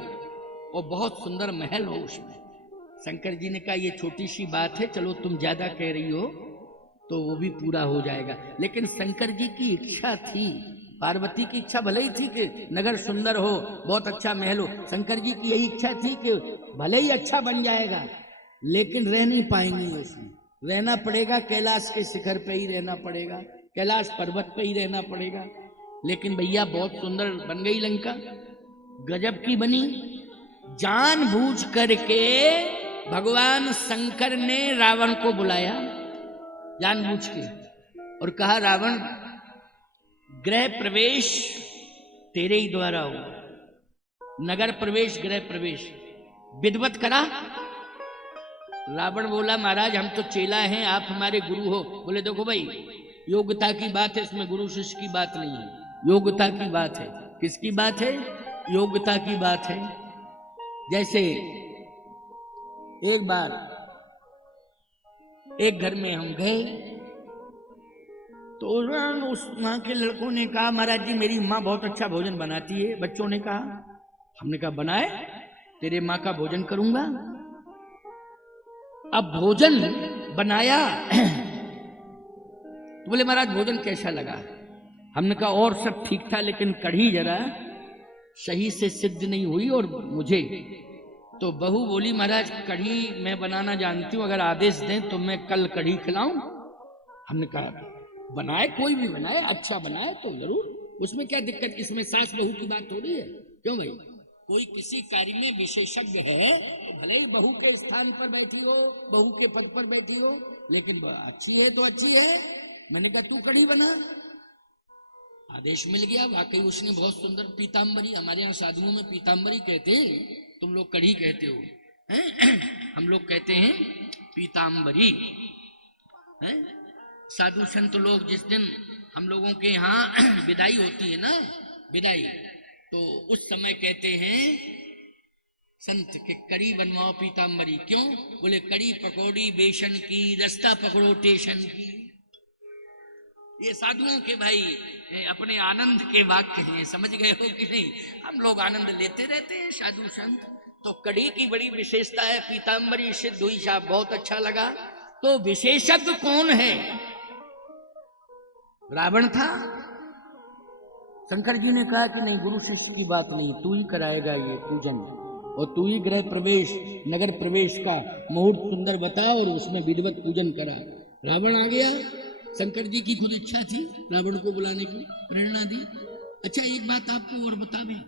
और बहुत सुंदर महल हो उसमें। शंकर जी ने कहा ये छोटी सी बात है, चलो तुम ज्यादा कह रही हो तो वो भी पूरा हो जाएगा। लेकिन शंकर जी की इच्छा थी, पार्वती की इच्छा भले ही थी कि नगर सुंदर हो, बहुत अच्छा महल हो। शंकर जी की यही इच्छा थी कि भले ही अच्छा बन जाएगा, लेकिन रह नहीं पाएंगे उसमें। रहना पड़ेगा कैलाश के शिखर पे ही रहना पड़ेगा, कैलाश पर्वत पे ही रहना पड़ेगा। लेकिन भैया बहुत सुंदर बन गई लंका, गजब की बनी। जानबूझ करके भगवान शंकर ने रावण को बुलाया जानबूझ के और कहा रावण गृह प्रवेश तेरे ही द्वारा हो, नगर प्रवेश गृह प्रवेश विधिवत करा। रावण बोला महाराज हम तो चेला हैं, आप हमारे गुरु हो। बोले देखो भाई योग्यता की बात है, इसमें गुरु शिष्य की बात नहीं है, योग्यता की बात है। किसकी बात है? योग्यता की बात है। जैसे एक बार एक घर में हम गए तो उस माँ के लड़कों ने कहा महाराज जी मेरी माँ बहुत अच्छा भोजन बनाती है। बच्चों ने कहा, हमने कहा बनाए, तेरे माँ का भोजन करूंगा। अब भोजन बनाया तो बोले महाराज भोजन कैसा लगा? हमने कहा और सब ठीक था, लेकिन कढ़ी जरा सही से सिद्ध नहीं हुई। और मुझे तो बहू बोली महाराज कढ़ी मैं बनाना जानती हूँ, अगर आदेश दें तो मैं कल कढ़ी खिलाऊं। हमने कहा बनाए, कोई भी बनाए, अच्छा बनाए तो जरूर, उसमें क्या दिक्कत, इसमें सास बहू की बात हो रही है। क्यों भाई, कोई किसी कार्य में विशेषज्ञ है तो भले ही बहू के स्थान पर बैठी हो, बहू के पद पर बैठी हो, लेकिन अच्छी है तो अच्छी है। मैंने कहा तू कढ़ी बना। आदेश मिल गया। वाकई उसने बहुत सुंदर पीताम्बरी, हमारे यहाँ साधुओं में पीताम्बरी कहते हैं, तुम लोग कढ़ी कहते हो, हैं? हम लोग कहते हैं पीताम्बरी, हैं? साधु संत लोग जिस दिन हम लोगों के यहाँ विदाई होती है ना, विदाई, तो उस समय कहते हैं संत के कड़ी बनवाओ पीताम्बरी। क्यों? बोले कड़ी पकौड़ी बेसन की, रास्ता पकड़ो टेशन की। ये साधुओं के भाई अपने आनंद के वाक्य हैं, समझ गए हो कि नहीं? हम लोग आनंद लेते रहते हैं साधु संत। तो कड़ी की बड़ी विशेषता है, पीताम्बरी सिद्ध हुई साहब, बहुत अच्छा लगा। तो विशेषज्ञ कौन है? रावण था। शंकर जी ने कहा कि नहीं, गुरु शिष्य की बात नहीं, तू ही कराएगा ये पूजन, और तू ही गृह प्रवेश, नगर प्रवेश का मुहूर्त सुंदर बता और उसमें विधिवत पूजन करा। रावण आ गया। शंकर जी की खुद इच्छा थी रावण को बुलाने की, प्रेरणा दी। अच्छा, एक बात आपको और बता दें,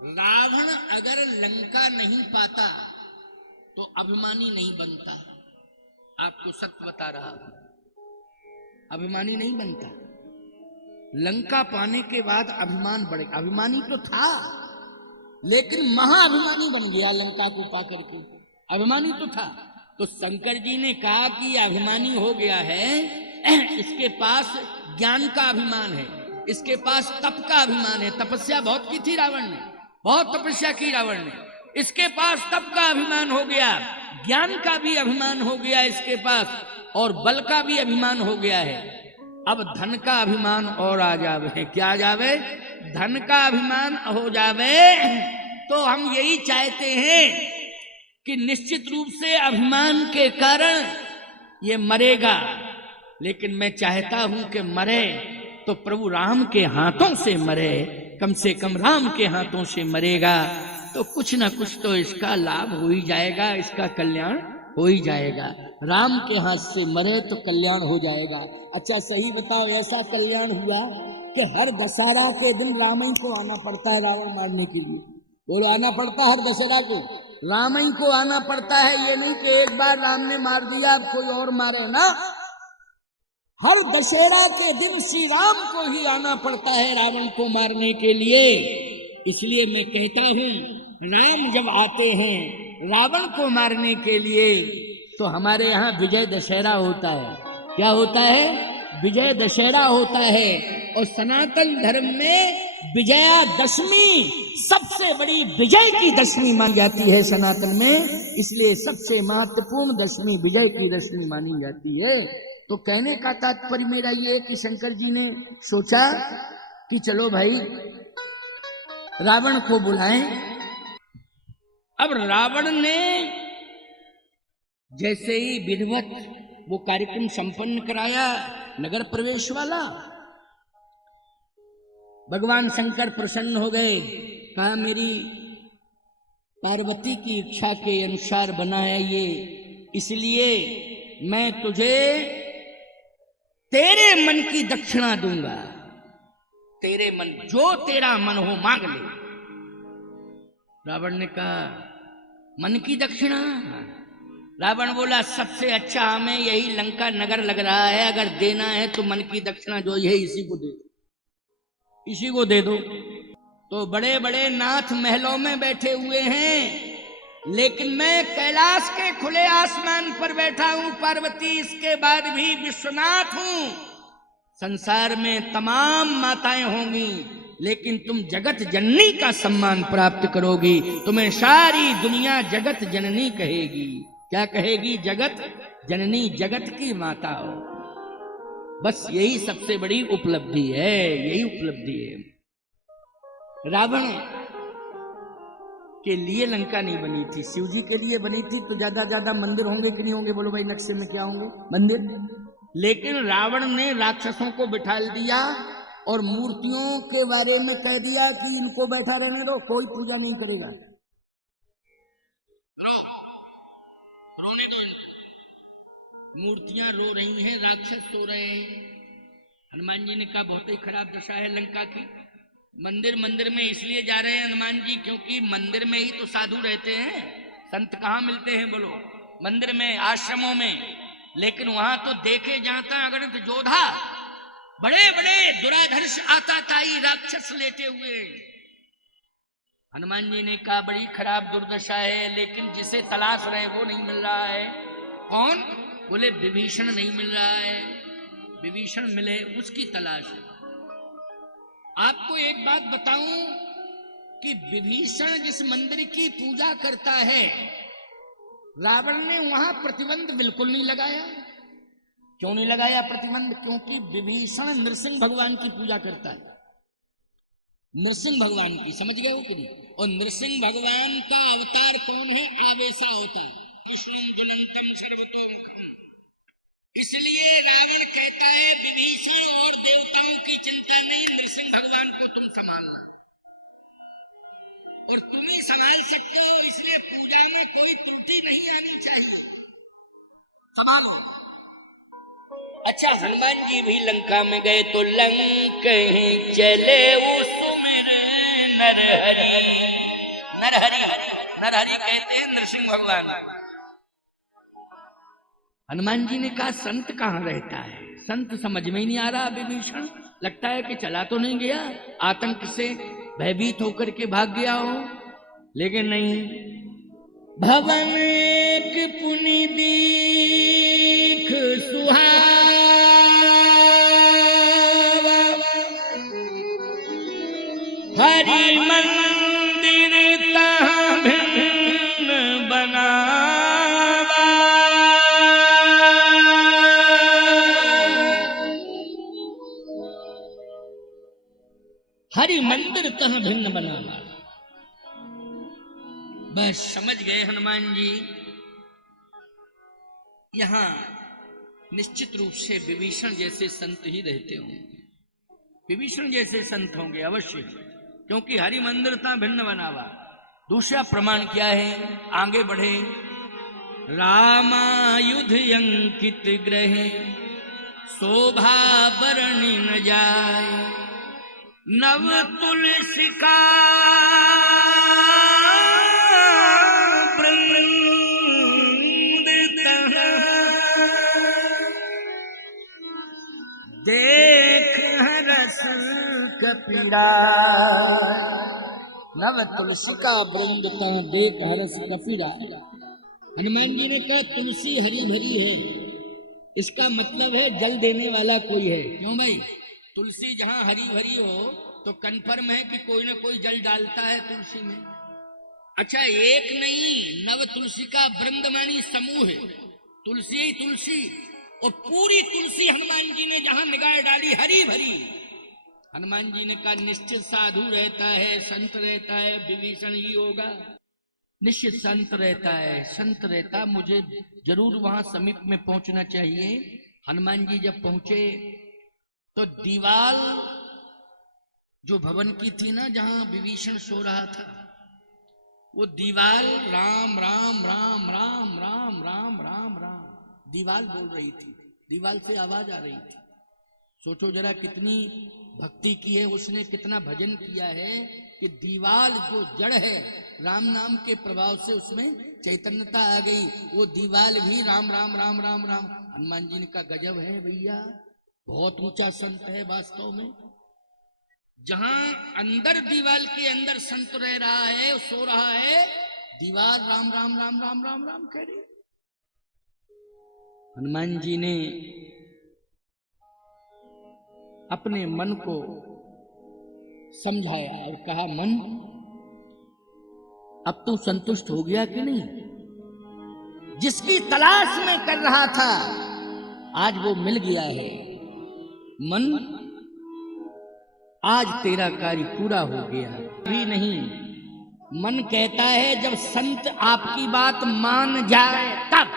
रावण अगर लंका नहीं पाता तो अभिमानी नहीं बनता। आपको सत्य बता रहा हूं, अभिमानी नहीं बनता। लंका पाने के बाद अभिमान बढ़े। अभिमानी तो था लेकिन महाअभिमानी बन गया लंका को पाकर के। अभिमानी तो था। तो शंकर जी ने कहा कि अभिमानी हो गया है, इसके पास ज्ञान का अभिमान है, इसके पास तप का अभिमान है। तपस्या बहुत की थी रावण ने, बहुत तपस्या की रावण ने। इसके पास तप का अभिमान हो गया, ज्ञान का भी अभिमान हो गया इसके पास, और बल का भी अभिमान हो गया है। अब धन का अभिमान और आ जावे। क्या आ जावे? धन का अभिमान हो जावे। तो हम यही चाहते हैं कि निश्चित रूप से अभिमान के कारण ये मरेगा, लेकिन मैं चाहता हूं कि मरे तो प्रभु राम के हाथों से मरे, कम से कम राम के हाथों से मरेगा तो कुछ ना कुछ तो इसका लाभ हो ही जाएगा, इसका कल्याण हो ही जाएगा। राम के हाथ से मरे तो कल्याण हो जाएगा। अच्छा सही बताओ, ऐसा कल्याण हुआ कि हर दशहरा के दिन राम ही को आना पड़ता है रावण मारने के लिए। बोलो, आना पड़ता है हर दशहरा को, राम ही को आना पड़ता है। ये नहीं कि एक बार राम ने मार दिया अब कोई और मारे ना, हर दशहरा के दिन श्री राम को ही आना पड़ता है रावण को मारने के लिए। इसलिए मैं कहता हूं, राम जब आते हैं रावण को मारने के लिए तो हमारे यहाँ विजय दशहरा होता है। क्या होता है? विजय दशहरा होता है। और सनातन धर्म में विजयादशमी सबसे बड़ी विजय की दशमी मानी जाती है सनातन में, इसलिए सबसे महत्वपूर्ण दशमी विजय की दशमी मानी जाती है। तो कहने का तात्पर्य मेरा ये कि शंकर जी ने सोचा कि चलो भाई रावण को बुलाएं। अब रावण ने जैसे ही विधिवत वो कार्यक्रम संपन्न कराया, नगर प्रवेश वाला, भगवान शंकर प्रसन्न हो गए। कहा मेरी पार्वती की इच्छा के अनुसार बना है ये, इसलिए मैं तुझे तेरे मन की दक्षिणा दूंगा। तेरे मन, जो तेरा मन हो मांग ले। रावण ने कहा मन की दक्षिणा? रावण बोला सबसे अच्छा हमें यही लंका नगर लग रहा है, अगर देना है तो मन की दक्षिणा जो है इसी को दे दो, इसी को दे दो। तो बड़े बड़े नाथ महलों में बैठे हुए हैं, लेकिन मैं कैलाश के खुले आसमान पर बैठा हूं पार्वती, इसके बाद भी विश्वनाथ हूं। संसार में तमाम माताएं होंगी, लेकिन तुम जगत जननी का सम्मान प्राप्त करोगी। तुम्हें सारी दुनिया जगत जननी कहेगी। क्या कहेगी? जगत जननी, जगत की माता हो। बस यही सबसे बड़ी उपलब्धि है, यही उपलब्धि है। रावण के लिए लंका नहीं बनी थी, शिव जी के लिए बनी थी। तो ज्यादा मंदिर होंगे कि नहीं होंगे? बोलो भाई, नक्शे में क्या होंगे? मंदिर। लेकिन रावण ने राक्षसों को बिठा दिया और मूर्तियों के बारे में कह दिया कि इनको बैठा रहने दो, कोई पूजा नहीं करेगा। मूर्तियां रो रही हैं, राक्षस सो रहे हैं। हनुमान जी ने कहा बहुत ही खराब दशा है लंका की। मंदिर में इसलिए जा रहे हैं हनुमान जी क्योंकि मंदिर में ही तो साधु रहते हैं। संत कहाँ मिलते हैं? बोलो, मंदिर में, आश्रमों में। लेकिन वहां तो देखे जाता अगणित जोधा, बड़े बड़े दुराधर्ष आताताई राक्षस लेटे हुए। हनुमान जी ने कहा बड़ी खराब दुर्दशा है, लेकिन जिसे तलाश रहे वो नहीं मिल रहा है। कौन? बोले विभीषण नहीं मिल रहा है, विभीषण मिले उसकी तलाश है। आपको एक बात बताऊं कि विभीषण जिस मंदिर की पूजा करता है, रावण ने वहां प्रतिबंध बिल्कुल नहीं लगाया। क्यों नहीं लगाया प्रतिबंध? क्योंकि विभीषण नृसिंह भगवान की पूजा करता है, नृसिंह भगवान की, समझ गए हो कि नहीं? और नृसिंह भगवान का अवतार कौन है? आवेशा अवतार, विष्णु ज्वलंतम सर्वतोमुखम। इसलिए रावण कहता है विभीषण और देवताओं की चिंता नहीं, नृसिंह भगवान को तुम संभालना, और तुम ही संभाल सकते हो, इसलिए पूजा में कोई त्रुटि नहीं आनी चाहिए, संभालो। अच्छा, हनुमान जी भी लंका में गए तो लंक ही चले सुमिर नरहरि। नरहरि, नरहरि कहते हैं नरसिंह भगवान। हनुमान जी ने कहा संत कहाँ रहता है? संत समझ में ही नहीं आ रहा। विभीषण लगता है कि चला तो नहीं गया, आतंक से भयभीत होकर के भाग गया हो, लेकिन नहीं। भवन एक पुनि दीख सुहावा, हरि मंदिर तहाँ भिन्न बनावा। हरि मंदिर तहाँ भिन्न बनावा। बस समझ गए हनुमान जी, यहां निश्चित रूप से विभीषण जैसे संत ही रहते होंगे, विभीषण जैसे संत होंगे अवश्य, क्योंकि हरि मंदिर ता भिन्न बनावा। दूसरा प्रमाण क्या है? आगे बढ़े। रामायुध अंकित ग्रहे शोभा बरनि न जाय, नव तुलसी का देख हरस कपीरा। नव तुलसी का वृंद ता देख हरस कपीरा। हनुमान जी ने कहा तुलसी हरी भरी है, इसका मतलब है जल देने वाला कोई है। क्यों भाई? तुलसी जहां हरी भरी हो तो कन्फर्म है कि कोई ना कोई जल डालता है तुलसी में। अच्छा, एक नहीं, नव तुलसी का वृंद मानी समूह है, तुलसी ही तुलसी, और पूरी तुलसी हनुमान जी ने जहां निगाह डाली हरी भरी। हनुमान जी ने कहा निश्चित साधु रहता है, संत रहता है, विभीषण ही होगा, निश्चित संत रहता है, संत रहता, मुझे जरूर वहां समीप में पहुंचना चाहिए। हनुमान जी जब पहुंचे तो दीवाल जो भवन की थी ना, जहां विभीषण सो रहा था, वो दीवाल राम राम राम राम राम राम राम राम दीवाल बोल रही थी, दीवाल से आवाज आ रही थी। सोचो जरा कितनी भक्ति की है उसने, कितना भजन किया है कि दीवाल जो जड़ है राम नाम के प्रभाव से उसमें चैतन्यता आ गई, वो दीवाल भी राम राम राम राम राम। हनुमान जी ने कहा गजब है भैया, बहुत ऊंचा संत है वास्तव में। जहां अंदर दीवाल के अंदर संत रह रहा है, सो रहा है, दीवाल राम राम राम राम राम राम कह रही। हनुमान जी ने अपने मन को समझाया और कहा मन, अब तू संतुष्ट हो गया कि नहीं? जिसकी तलाश में कर रहा था आज वो मिल गया है। मन, आज तेरा कार्य पूरा हो गया। भी नहीं, मन कहता है जब संत आपकी बात मान जाए तब।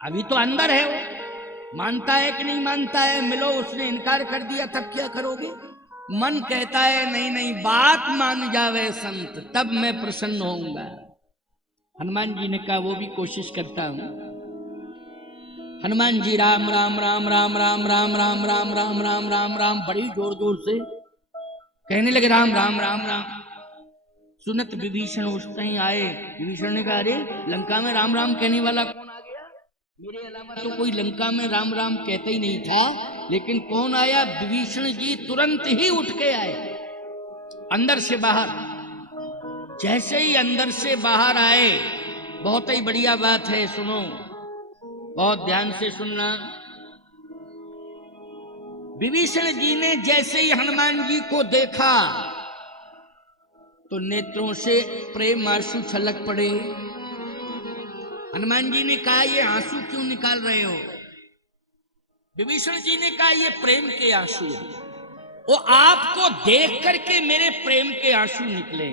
अभी तो अंदर है वो, मानता है कि नहीं मानता है? मिलो, उसने इनकार कर दिया, तब क्या करोगे? मन कहता है नहीं नहीं, बात मान जावे संत तब मैं प्रसन्न होऊंगा। हनुमान जी ने कहा वो भी कोशिश करता हूं। हनुमान जी राम राम राम राम राम राम राम राम राम राम राम राम बड़ी जोर जोर से कहने लगे राम राम राम राम। सुनत विभीषण उस ही आए। विभीषण ने कहा अरे लंका में राम राम कहने वाला कौन आ गया? मेरे अलावा तो कोई लंका में राम राम कहता ही नहीं था। लेकिन कौन आया? विभीषण जी तुरंत ही उठ के आए अंदर से बाहर। जैसे ही अंदर से बाहर आए, बहुत ही बढ़िया बात है, सुनो, बहुत ध्यान से सुनना। विभीषण जी ने जैसे ही हनुमान जी को देखा तो नेत्रों से प्रेम आंसू छलक पड़े। हनुमान जी ने कहा, ये आंसू क्यों निकाल रहे हो? विभीषण जी ने कहा, ये प्रेम के आंसू, वो आपको देख करके मेरे प्रेम के आंसू निकले।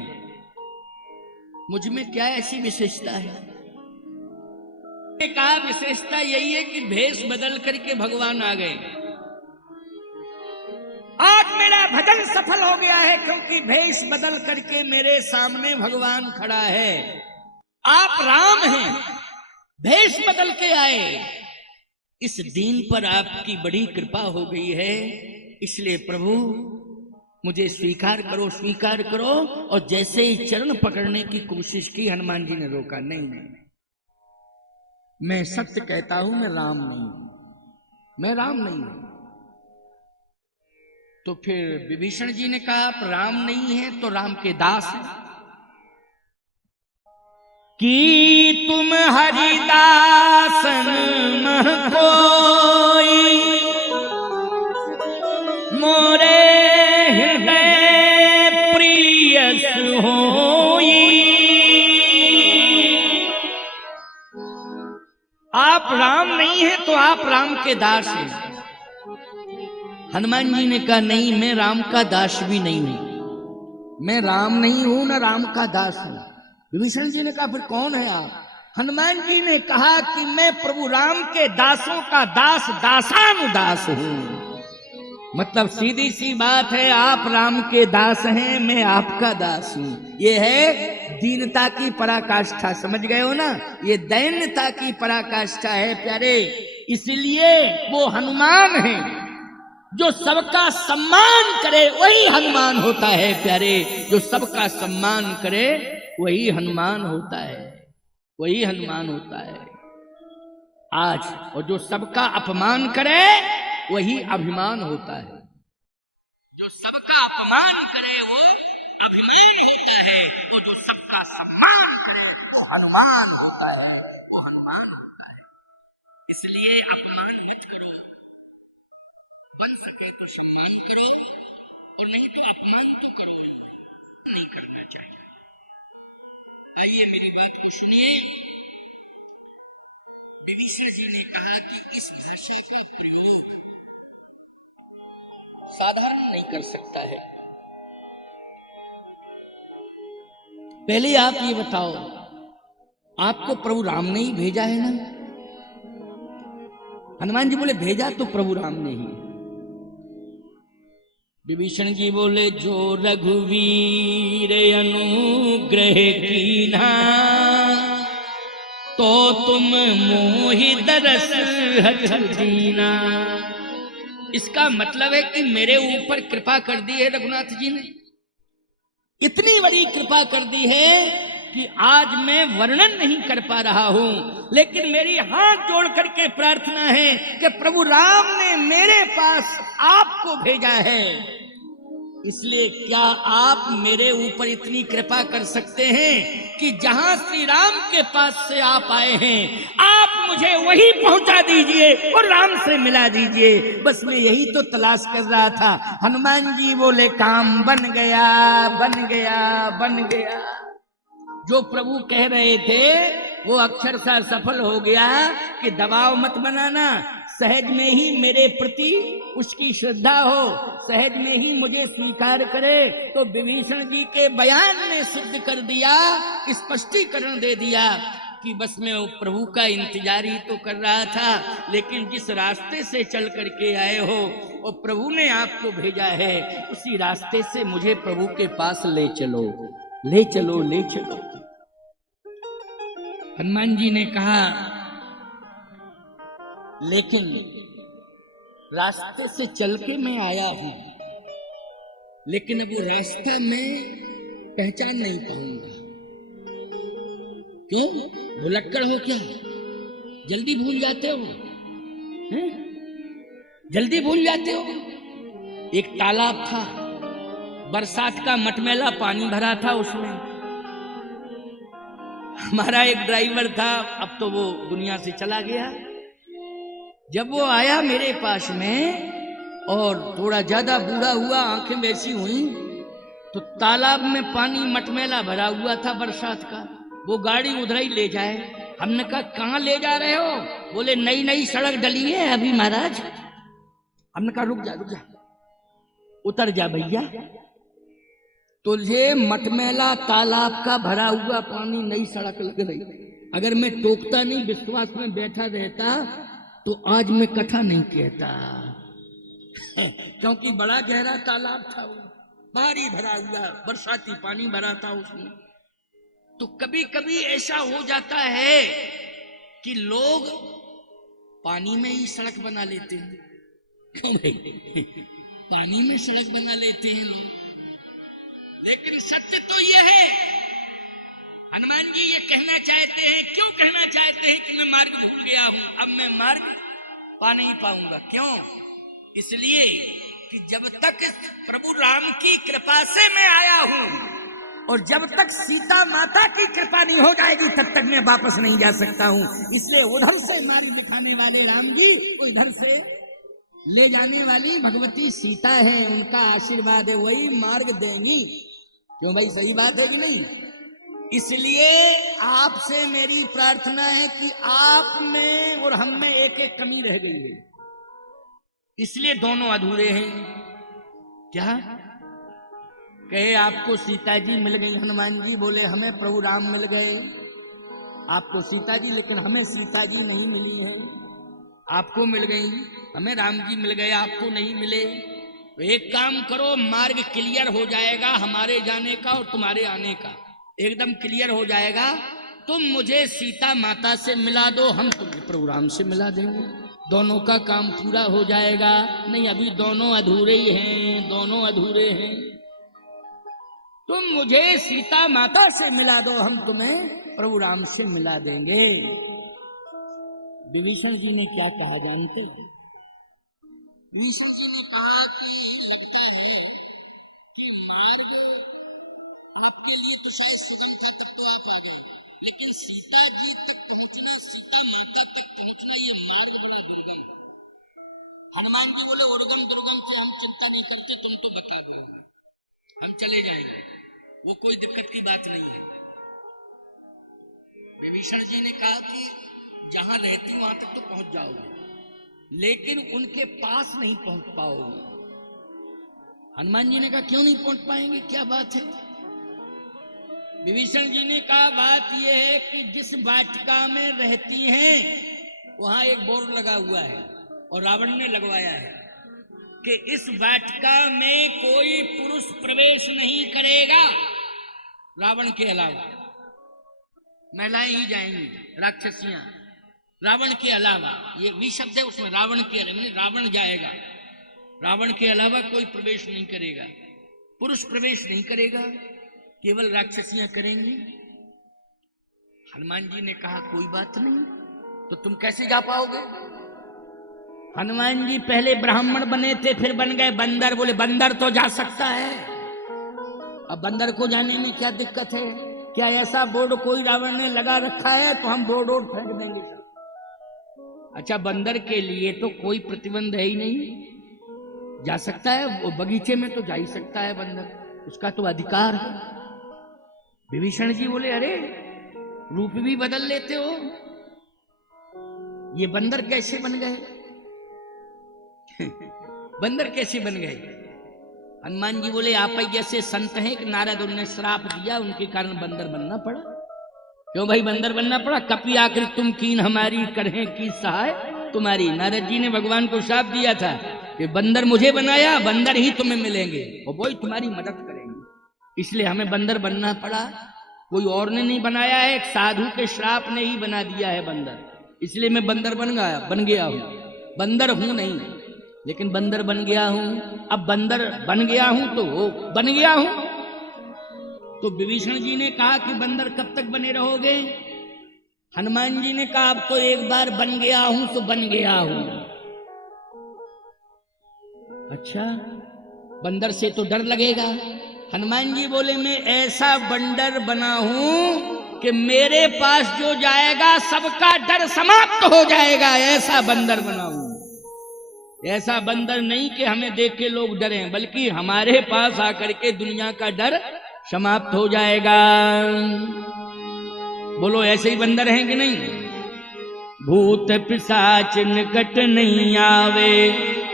मुझ में क्या ऐसी विशेषता है? कहा विशेषता यही है कि भेष बदल करके भगवान आ गए। आज मेरा भजन सफल हो गया है क्योंकि भेष बदल करके मेरे सामने भगवान खड़ा है। आप राम हैं, भेष बदल के आए। इस दीन पर आपकी बड़ी कृपा हो गई है, इसलिए प्रभु मुझे स्वीकार करो, स्वीकार करो। और जैसे ही चरण पकड़ने की कोशिश की, हनुमान जी ने रोका, नहीं नहीं, मैं सत्य कहता हूं, मैं राम नहीं हूं, मैं राम नहीं हूं। तो फिर विभीषण जी ने कहा, आप राम नहीं हैं तो राम के दास हैं। कि तुम हरिदासन मह कोई, मोरे हृदय प्रियस होई। आप राम नहीं हैं तो आप राम के दास हैं। हनुमान जी ने कहा, नहीं, मैं राम का दास भी नहीं हूं, मैं राम नहीं हूं ना राम का दास हूं। विभीषण जी ने कहा, फिर कौन है आप? हनुमान जी ने कहा कि मैं प्रभु राम के दासों का दास, दासानुदास हूं। मतलब सीधी सी बात है, आप राम के दास हैं, मैं आपका दास हूं। ये है दीनता की पराकाष्ठा, समझ गए हो ना? ये दैन्यता की पराकाष्ठा है प्यारे। इसलिए वो हनुमान है, जो सबका सम्मान करे वही हनुमान होता है प्यारे। जो सबका सम्मान करे वही हनुमान होता है, वही हनुमान होता है आज। और जो सबका अपमान करे वही अभिमान होता है। जो सबका अपमान करे वो अभिमान होता है, और जो सबका सम्मान करे वो हनुमान होता है, वो हनुमान होता है। इसलिए अपमान मत करो, बन सके तो सम्मान करो, और नहीं तो अपमान तो करो, नहीं करना चाहिए। आइए मेरी बात को सुनिए। विभीषण जी ने कहा कि इस भाषा का प्रयोग साधारण नहीं कर सकता है। पहले आप ये बताओ, आपको प्रभु राम ने ही भेजा है ना? हनुमान जी बोले, भेजा तो प्रभु राम ने ही। विभीषण जी बोले, जो रघुवीर अनुग्रह कीन्हा, तो तुम मोहि दरस हठ दीना। इसका मतलब है कि मेरे ऊपर कृपा कर दी है रघुनाथ जी ने, इतनी बड़ी कृपा कर दी है कि आज मैं वर्णन नहीं कर पा रहा हूं। लेकिन मेरी हाथ जोड़ करके प्रार्थना है कि प्रभु राम ने मेरे पास आपको भेजा है। इसलिए क्या आप मेरे ऊपर इतनी कृपा कर सकते हैं कि जहां श्री राम के पास से आप आए हैं, आप मुझे वहीं पहुंचा दीजिए और राम से मिला दीजिए। बस मैं यही तो तलाश कर रहा था। हनुमान जी बोले, काम बन गया, बन गया, बन गया। जो प्रभु कह रहे थे वो अक्षरशः सफल हो गया कि दबाव मत बनाना, सहज में ही मेरे प्रति उसकी श्रद्धा हो, सहज में ही मुझे स्वीकार करे। तो विभीषण जी के बयान ने सिद्ध कर दिया, स्पष्टीकरण दे दिया कि बस मैं वो प्रभु का इंतजार ही तो कर रहा था। लेकिन जिस रास्ते से चल करके आए हो और प्रभु ने आपको भेजा है, उसी रास्ते से मुझे प्रभु के पास ले चलो, ले चलो, ले चलो। हनुमान जी ने कहा, लेकिन रास्ते से चल के मैं आया हूं, लेकिन अब वो रास्ता मैं पहचान नहीं पाऊंगा। क्यों? भुलक्कड़ हो क्या? जल्दी भूल जाते हो हैं? जल्दी भूल जाते हो। एक तालाब था, बरसात का मटमैला पानी भरा था उसमें। हमारा एक ड्राइवर था, अब तो वो दुनिया से चला गया। जब वो आया मेरे पास में और थोड़ा ज्यादा बूढ़ा हुआ, आंखें वैसी हुई, तो तालाब में पानी मटमैला भरा हुआ था बरसात का। वो गाड़ी उधर ही ले जाए। हमने कहा कहाँ ले जा रहे हो? बोले नई नई सड़क डली है अभी महाराज। हमने कहा रुक जा उतर जा भैया, तुझे मटमैला तालाब का भरा हुआ पानी नई सड़क लग रही। अगर मैं टोकता नहीं, विश्वास में बैठा रहता, तो आज मैं कथा नहीं कहता। क्योंकि बड़ा गहरा तालाब था, वो भारी भरा हुआ बरसाती पानी भरा था उसमें। तो कभी कभी ऐसा हो जाता है कि लोग पानी में ही सड़क बना लेते हैं। क्यों भाई? पानी में सड़क बना लेते हैं लोग। लेकिन सत्य तो यह है, हनुमान जी ये कहना चाहते हैं, क्यों कहना चाहते हैं कि मैं मार्ग भूल गया हूं, अब मैं मार्ग पा नहीं पाऊंगा। क्यों? इसलिए कि जब तक प्रभु राम की कृपा से मैं आया हूं और जब तक सीता माता की कृपा नहीं हो जाएगी तब तक मैं वापस नहीं जा सकता हूं। इसलिए उधर से मार्ग दिखाने वाले राम जी, इधर से ले जाने वाली भगवती सीता है, उनका आशीर्वाद है, वही मार्ग देंगी। क्यों भाई, सही बात है कि नहीं? इसलिए आपसे मेरी प्रार्थना है कि आप में और हम में एक एक कमी रह गई है, इसलिए दोनों अधूरे हैं। क्या कहे? आपको सीता जी मिल गई हनुमान जी, बोले हमें प्रभु राम मिल गए। आपको सीता जी, लेकिन हमें सीता जी नहीं मिली है। आपको मिल गई, हमें राम जी मिल गए, आपको नहीं मिले। तो एक काम करो, मार्ग क्लियर हो जाएगा हमारे जाने का और तुम्हारे आने का, एकदम क्लियर हो जाएगा। तुम मुझे सीता माता से मिला दो, हम तुम्हें प्रभु राम से मिला देंगे, दोनों का काम पूरा हो जाएगा। नहीं, अभी दोनों अधूरे ही हैं, दोनों अधूरे हैं। तुम मुझे सीता माता से मिला दो, हम तुम्हें प्रभु राम से मिला देंगे। विभीषण जी ने क्या कहा जानते हैं? विभीषण जी ने कहा कि लगता है कि मार्ग आपके लिए तो शायद सुगम था, तब तो आप आ गए, लेकिन सीता जी तक पहुंचना, सीता माता तक पहुंचना, ये मार्ग बड़ा दुर्गम। हनुमान जी बोले उर्गम दुर्गम से हम चिंता नहीं करते, तुम तो बता दो, हम चले जाएंगे, वो कोई दिक्कत की बात नहीं है। विभीषण जी ने कहा कि जहां रहती वहां तक तो पहुंच जाओगे, लेकिन उनके पास नहीं पहुंच पाओगे। हनुमान जी ने कहा क्यों नहीं पहुंच पाएंगे, क्या बात है? विभीषण जी ने कहा बात यह है कि जिस वाटिका में रहती हैं वहां एक बोर्ड लगा हुआ है और रावण ने लगवाया है कि इस वाटिका में कोई पुरुष प्रवेश नहीं करेगा रावण के अलावा, महिलाएं ही जाएंगी, राक्षसियां, रावण के अलावा। ये भी शब्द है उसमें, रावण के अलावा, रावण जाएगा, रावण के अलावा कोई प्रवेश नहीं करेगा, पुरुष प्रवेश नहीं करेगा, केवल राक्षसियां करेंगी। हनुमान जी ने कहा कोई बात नहीं, तो तुम कैसे जा पाओगे? हनुमान जी पहले ब्राह्मण बने थे, फिर बन गए बंदर। बोले बंदर तो जा सकता है, अब बंदर को जाने में क्या दिक्कत है? क्या ऐसा बोर्ड कोई रावण ने लगा रखा है तो हम बोर्ड और फेंक देंगे सब? अच्छा, बंदर के लिए तो कोई प्रतिबंध है ही नहीं, जा सकता है, वो बगीचे में तो जा ही सकता है बंदर, उसका तो अधिकार है। विभीषण जी बोले अरे रूप भी बदल लेते हो, ये बंदर कैसे बन गए? बंदर कैसे बन गए? हनुमान जी बोले आप ही जैसे संत हैं कि नारद उन्हें श्राप दिया, उनके कारण बंदर बनना पड़ा। क्यों भाई बंदर बनना पड़ा? कपि आकृत तुम कीन हमारी, करें की सहाय तुम्हारी। नारद जी ने भगवान को श्राप दिया था कि बंदर मुझे बनाया, बंदर ही तुम्हें मिलेंगे और वही तुम्हारी मदद करेंगे, इसलिए हमें बंदर बनना पड़ा। कोई और ने नहीं बनाया है, एक साधु के श्राप ने ही बना दिया है बंदर, इसलिए मैं बंदर बन गया हूं। बंदर हूं नहीं, लेकिन बंदर बन गया हूं। अब बंदर बन गया हूं तो बन गया हूं। तो विभीषण जी ने कहा कि बंदर कब तक बने रहोगे? हनुमान जी ने कहा अब तो एक बार बन गया हूं तो बन गया हूं। अच्छा, बंदर से तो डर लगेगा। हनुमान जी बोले मैं ऐसा बंदर बना हूं कि मेरे पास जो जाएगा सबका डर समाप्त हो जाएगा, ऐसा बंदर बना हूं। ऐसा बंदर नहीं कि हमें देख के लोग डरें, बल्कि हमारे पास आकर के दुनिया का डर समाप्त हो जाएगा। बोलो ऐसे ही बंदर हैं कि नहीं? भूत पिशाच निकट नहीं आवे,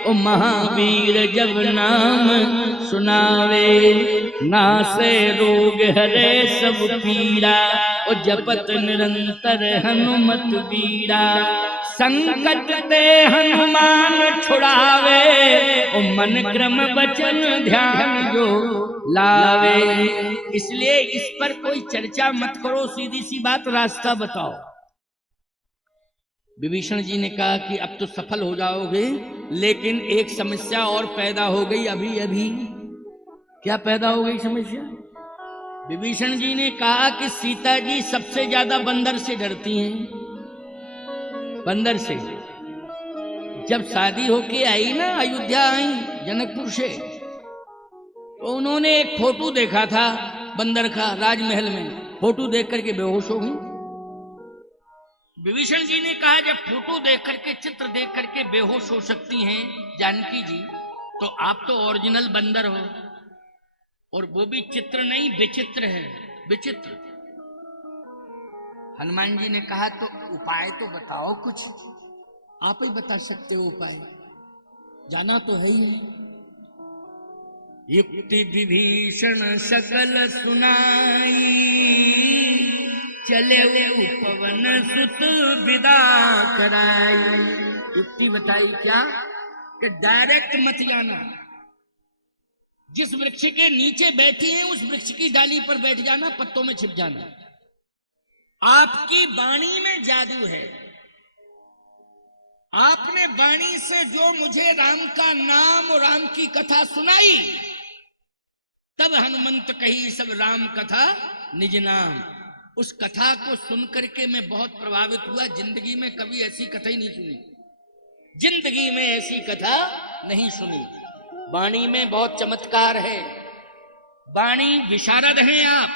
ओ महावीर जब नाम सुनावे। नासे रोग हरे सब पीड़ा, ओ जपत निरंतर हनुमत बीड़ा। संकट ते हनुमान छुड़ावे, ओ मन क्रम बचन ध्यान जो लावे। इसलिए इस पर कोई चर्चा मत करो, सीधी सी बात, रास्ता बताओ। विभीषण जी ने कहा कि अब तो सफल हो जाओगे, लेकिन एक समस्या और पैदा हो गई अभी अभी। क्या पैदा हो गई समस्या? विभीषण जी ने कहा कि सीता जी सबसे ज्यादा बंदर से डरती हैं। बंदर से जब शादी होके आई ना, अयोध्या आई जनकपुर से, तो उन्होंने एक फोटो देखा था बंदर का राजमहल में। फोटो देख करके बेहोश हो गई। विभीषण जी ने कहा जब फोटो देख करके, चित्र देख करके बेहोश हो सकती हैं जानकी जी, तो आप तो ओरिजिनल बंदर हो, और वो भी चित्र नहीं विचित्र है, विचित्र। हनुमान जी ने कहा तो उपाय तो बताओ कुछ, आप ही बता सकते हो उपाय, जाना तो है ही। युक्ति विभीषण सकल सुनाई, चले पवन सुत विदा कराई। युक्ति बताई क्या? कि डायरेक्ट मत जाना, जिस वृक्ष के नीचे बैठी हैं उस वृक्ष की डाली पर बैठ जाना, पत्तों में छिप जाना। आपकी वाणी में जादू है। आपने वाणी से जो मुझे राम का नाम और राम की कथा सुनाई, तब हनुमंत कही सब राम कथा निज नाम। उस कथा को सुन करके मैं बहुत प्रभावित हुआ। जिंदगी में कभी ऐसी कथा ही नहीं सुनी, जिंदगी में ऐसी कथा नहीं सुनी। वाणी में बहुत चमत्कार है, वाणी विशारद हैं आप।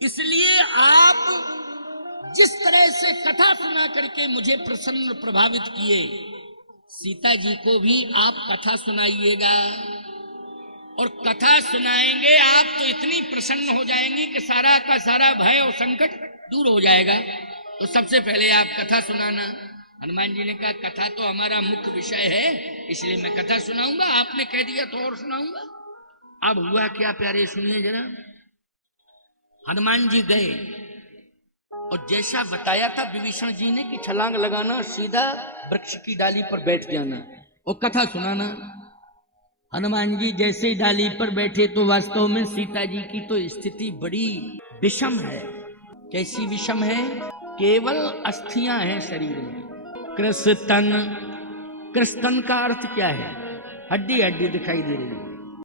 इसलिए आप जिस तरह से कथा सुना करके मुझे प्रसन्न प्रभावित किए, सीता जी को भी आप कथा सुनाइएगा। और कथा सुनाएंगे आप तो इतनी प्रसन्न हो जाएंगी कि सारा का सारा भय और संकट दूर हो जाएगा। तो सबसे पहले आप कथा सुनाना। हनुमान जी ने कहा कथा तो हमारा मुख्य विषय है, इसलिए मैं कथा सुनाऊंगा। आपने कह दिया तो और सुनाऊंगा। अब हुआ क्या प्यारे, सुनिए जरा। हनुमान जी गए और जैसा बताया था विभीषण जी ने कि छलांग लगाना, सीधा वृक्ष की डाली पर बैठ जाना और कथा सुनाना। हनुमान जी जैसे डाली पर बैठे तो वास्तव में सीता जी की तो स्थिति बड़ी विषम है। कैसी विषम है? केवल अस्थियां हैं शरीर में। कृष्ण तन, कृष्ण तन का अर्थ क्या है? हड्डी हड्डी दिखाई दे रही है।